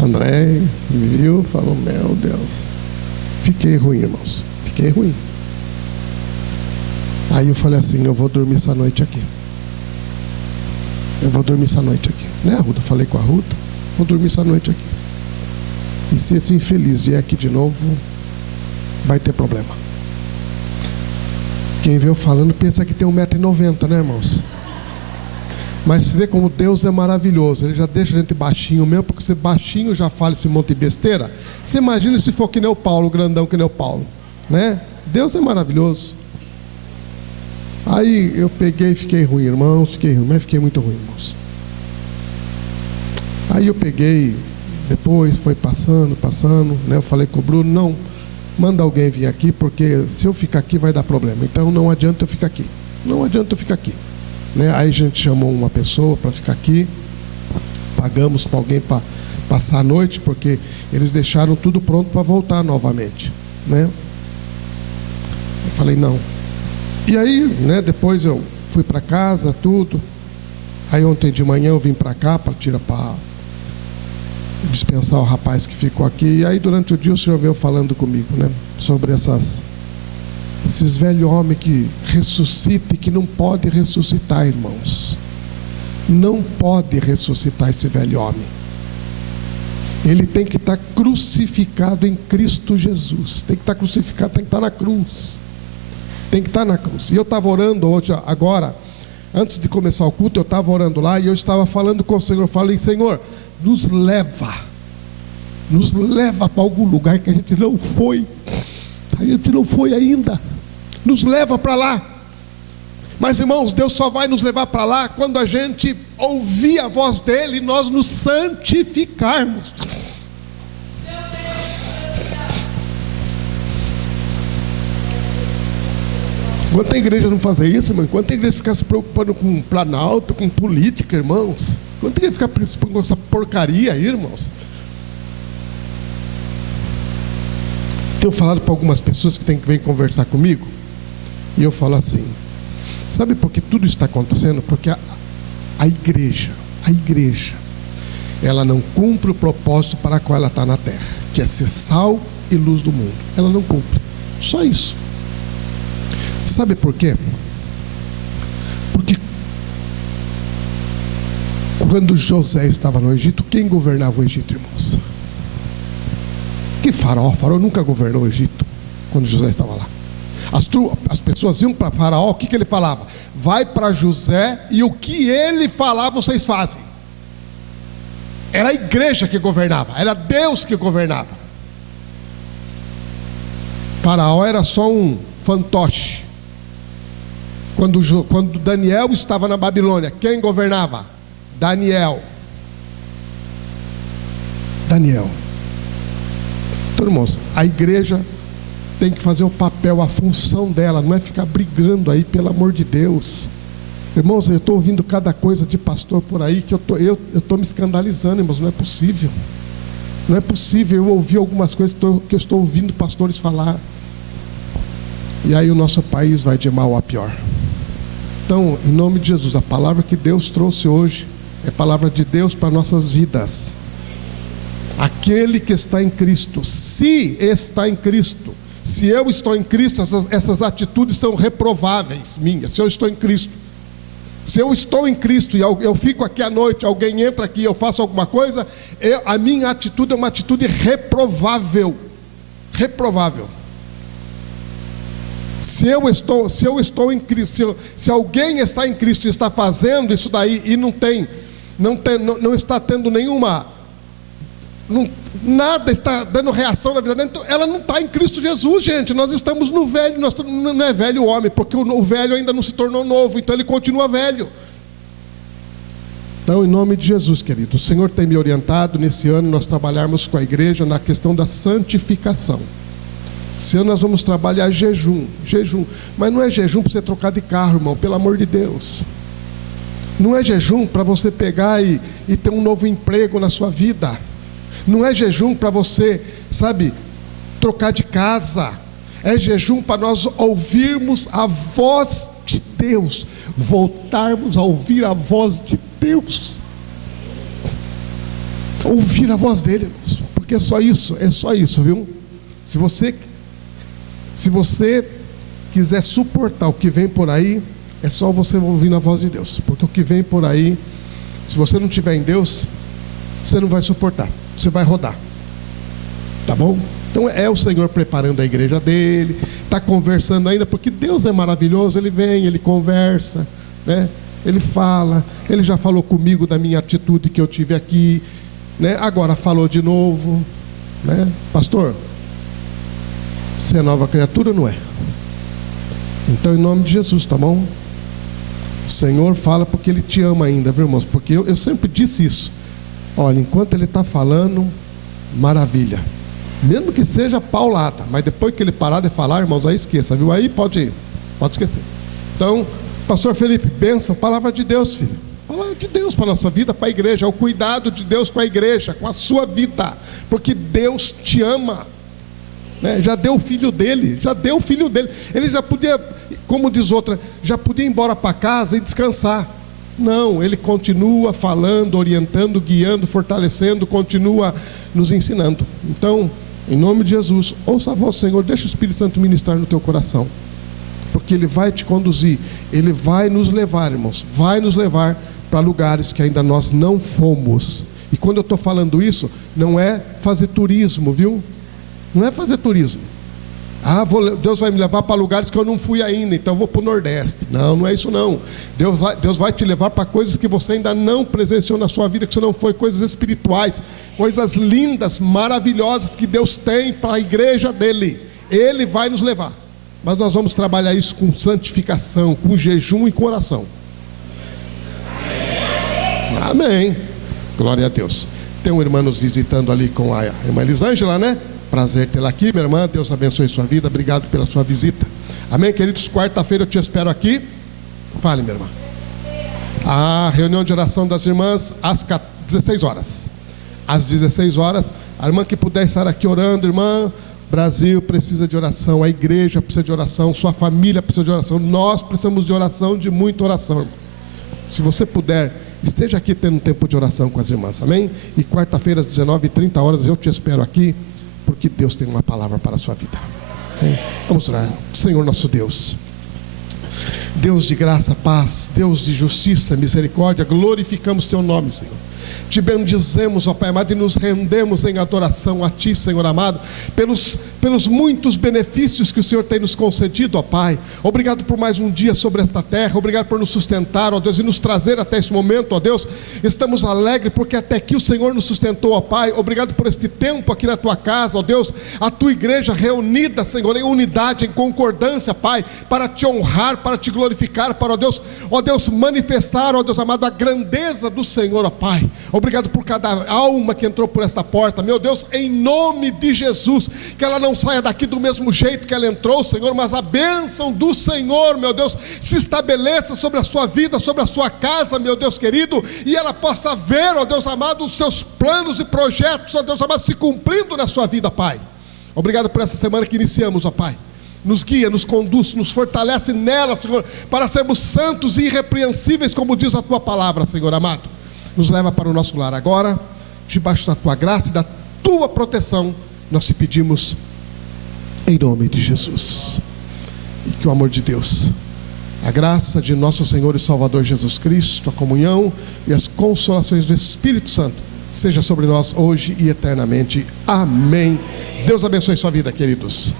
André me viu, falou: meu Deus. Fiquei ruim, irmãos. Fiquei ruim. Aí eu falei assim: eu vou dormir essa noite aqui. Eu vou dormir essa noite aqui. Né, Ruda? Falei com a Ruda. Vou dormir essa noite aqui. E se esse infeliz vier aqui de novo, vai ter problema. Quem vê eu falando pensa que tem 1,90 m, né, irmãos? Mas você vê como Deus é maravilhoso. Ele já deixa a gente baixinho mesmo, porque você baixinho já fala esse monte de besteira. Você imagina se for que nem o Paulo, grandão que nem o Paulo, né? Deus é maravilhoso. Aí eu peguei e fiquei ruim, irmãos, mas fiquei muito ruim, irmãos. Aí eu peguei, depois foi passando, né? Eu falei com o Bruno, não, manda alguém vir aqui, porque se eu ficar aqui vai dar problema. Então não adianta eu ficar aqui. Né? Aí a gente chamou uma pessoa para ficar aqui, pagamos para alguém para passar a noite, porque eles deixaram tudo pronto para voltar novamente, né? Eu falei, não. E aí, né, depois eu fui para casa, tudo. Aí ontem de manhã eu vim para cá para dispensar o rapaz que ficou aqui. E aí durante o dia o senhor veio falando comigo, né, sobre esses velhos homens que ressuscitam e que não pode ressuscitar, irmãos. Não pode ressuscitar esse velho homem. Ele tem que estar crucificado em Cristo Jesus. Tem que estar crucificado, tem que estar na cruz. Tem que estar na cruz. E eu estava orando hoje, agora, antes de começar o culto, eu estava orando lá e eu estava falando com o Senhor. Eu falei, Senhor, nos leva para algum lugar que a gente não foi. A gente não foi ainda. Nos leva para lá. Mas irmãos, Deus só vai nos levar para lá quando a gente ouvir a voz dele e nós nos santificarmos. Quanta igreja não fazer isso, irmão? Quanta igreja ficar se preocupando com Planalto, com política, irmãos? Quanta igreja ficar se preocupando com essa porcaria aí, irmãos? Tenho falado para algumas pessoas que vêm conversar comigo, e eu falo assim, sabe por que tudo isso está acontecendo? Porque a igreja, ela não cumpre o propósito para o qual ela está na terra, que é ser sal e luz do mundo. Ela não cumpre, só isso. Sabe por quê? Porque quando José estava no Egito, quem governava o Egito, irmãos? Que faraó? Faraó nunca governou o Egito quando José estava lá. As pessoas iam para Faraó, o que ele falava? Vai para José e o que ele falar vocês fazem. Era a igreja que governava, era Deus que governava. Faraó era só um fantoche. Quando Daniel estava na Babilônia, quem governava? Daniel. Então, irmãos, a igreja tem que fazer o papel, a função dela, não é ficar brigando aí, pelo amor de Deus. Irmãos, eu estou ouvindo cada coisa de pastor por aí que eu estou me escandalizando, irmãos, não é possível. Não é possível eu ouvir algumas coisas que eu estou ouvindo pastores falar. E aí o nosso país vai de mal a pior. Então, em nome de Jesus, a palavra que Deus trouxe hoje é a palavra de Deus para nossas vidas. Aquele que está em Cristo, se está em Cristo, se eu estou em Cristo, essas atitudes são reprováveis minhas. Se eu estou em Cristo, se eu estou em Cristo e eu fico aqui à noite, alguém entra aqui, eu faço alguma coisa, a minha atitude é uma atitude reprovável. Se eu estou em Cristo, se alguém está em Cristo e está fazendo isso daí e não está tendo nenhuma, nada está dando reação na vida dela, então ela não está em Cristo Jesus, gente. Nós estamos no velho, não é velho o homem, porque o velho ainda não se tornou novo, então ele continua velho. Então, em nome de Jesus, querido, o Senhor tem me orientado nesse ano nós trabalharmos com a igreja na questão da santificação. Esse ano nós vamos trabalhar jejum, mas não é jejum para você trocar de carro, irmão, pelo amor de Deus. Não é jejum para você pegar e ter um novo emprego na sua vida. Não é jejum para você, trocar de casa. É jejum para nós ouvirmos a voz de Deus, voltarmos a ouvir a voz de Deus. Ouvir a voz dele, irmãos, porque é só isso, viu? Se você quiser suportar o que vem por aí, é só você ouvir a voz de Deus, porque o que vem por aí, se você não estiver em Deus, você não vai suportar, você vai rodar, tá bom? Então é o Senhor preparando a igreja dele, está conversando ainda, porque Deus é maravilhoso, ele vem, ele conversa, né? Ele fala, ele já falou comigo da minha atitude que eu tive aqui, né? Agora falou de novo, né? Pastor, você é nova criatura ou não é? Então, em nome de Jesus, tá bom? O Senhor fala porque Ele te ama ainda, viu, irmãos? Porque eu sempre disse isso. Olha, enquanto Ele está falando, maravilha. Mesmo que seja paulada, mas depois que Ele parar de falar, irmãos, aí esqueça, viu? Aí pode esquecer. Então, pastor Felipe, bênção, palavra de Deus, filho. Palavra de Deus para a nossa vida, para a igreja. É o cuidado de Deus com a igreja, com a sua vida. Porque Deus te ama, né? Já deu o filho dele. Ele já podia, como diz outra, já podia ir embora para casa e descansar. Não, Ele continua falando, orientando, guiando, fortalecendo, continua nos ensinando. Então, em nome de Jesus, ouça a voz, Senhor, deixa o Espírito Santo ministrar no teu coração, porque Ele vai te conduzir, Ele vai nos levar, irmãos, vai nos levar para lugares que ainda nós não fomos. E quando eu estou falando isso, não é fazer turismo, viu? Não é fazer turismo. Deus vai me levar para lugares que eu não fui ainda, então eu vou para o Nordeste. Não, não é isso não. Deus vai te levar para coisas que você ainda não presenciou na sua vida, que você não foi, coisas espirituais, coisas lindas, maravilhosas que Deus tem para a igreja dele. Ele vai nos levar. Mas nós vamos trabalhar isso com santificação, com jejum e com oração. Amém. Glória a Deus. Tem um irmão nos visitando ali com a irmã Elisângela, né? Prazer tê-la aqui, minha irmã. Deus abençoe sua vida. Obrigado pela sua visita. Amém, queridos? Quarta-feira eu te espero aqui. Fale, minha irmã. A reunião de oração das irmãs às 16 horas. Às 16 horas. A irmã que puder estar aqui orando, irmã. Brasil precisa de oração. A igreja precisa de oração. Sua família precisa de oração. Nós precisamos de oração, de muita oração, irmão. Se você puder, esteja aqui tendo um tempo de oração com as irmãs. Amém? E quarta-feira às 19h30 eu te espero aqui, porque Deus tem uma palavra para a sua vida. Vamos orar. Senhor nosso Deus, Deus de graça, paz, Deus de justiça, misericórdia, glorificamos teu nome, Senhor. Te bendizemos, ó Pai amado, e nos rendemos em adoração a Ti, Senhor amado, pelos muitos benefícios que o Senhor tem nos concedido, ó Pai. Obrigado por mais um dia sobre esta terra, obrigado por nos sustentar, ó Deus, e nos trazer até esse momento, ó Deus. Estamos alegres porque até aqui o Senhor nos sustentou, ó Pai. Obrigado por este tempo aqui na Tua casa, ó Deus, a Tua igreja reunida, Senhor, em unidade, em concordância, Pai, para Te honrar, para Te glorificar, para, ó Deus, manifestar, ó Deus amado, a grandeza do Senhor, ó Pai. Obrigado por cada alma que entrou por esta porta, meu Deus, em nome de Jesus, que ela não saia daqui do mesmo jeito que ela entrou, Senhor, mas a bênção do Senhor, meu Deus, se estabeleça sobre a sua vida, sobre a sua casa, meu Deus querido, e ela possa ver, ó Deus amado, os seus planos e projetos, ó Deus amado, se cumprindo na sua vida, Pai. Obrigado por essa semana que iniciamos, ó Pai. Nos guia, nos conduz, nos fortalece nela, Senhor, para sermos santos e irrepreensíveis, como diz a Tua palavra, Senhor amado. Nos leva para o nosso lar agora, debaixo da Tua graça e da Tua proteção, nós te pedimos em nome de Jesus. E que o amor de Deus, a graça de nosso Senhor e Salvador Jesus Cristo, a comunhão e as consolações do Espírito Santo seja sobre nós hoje e eternamente. Amém. Deus abençoe sua vida, queridos.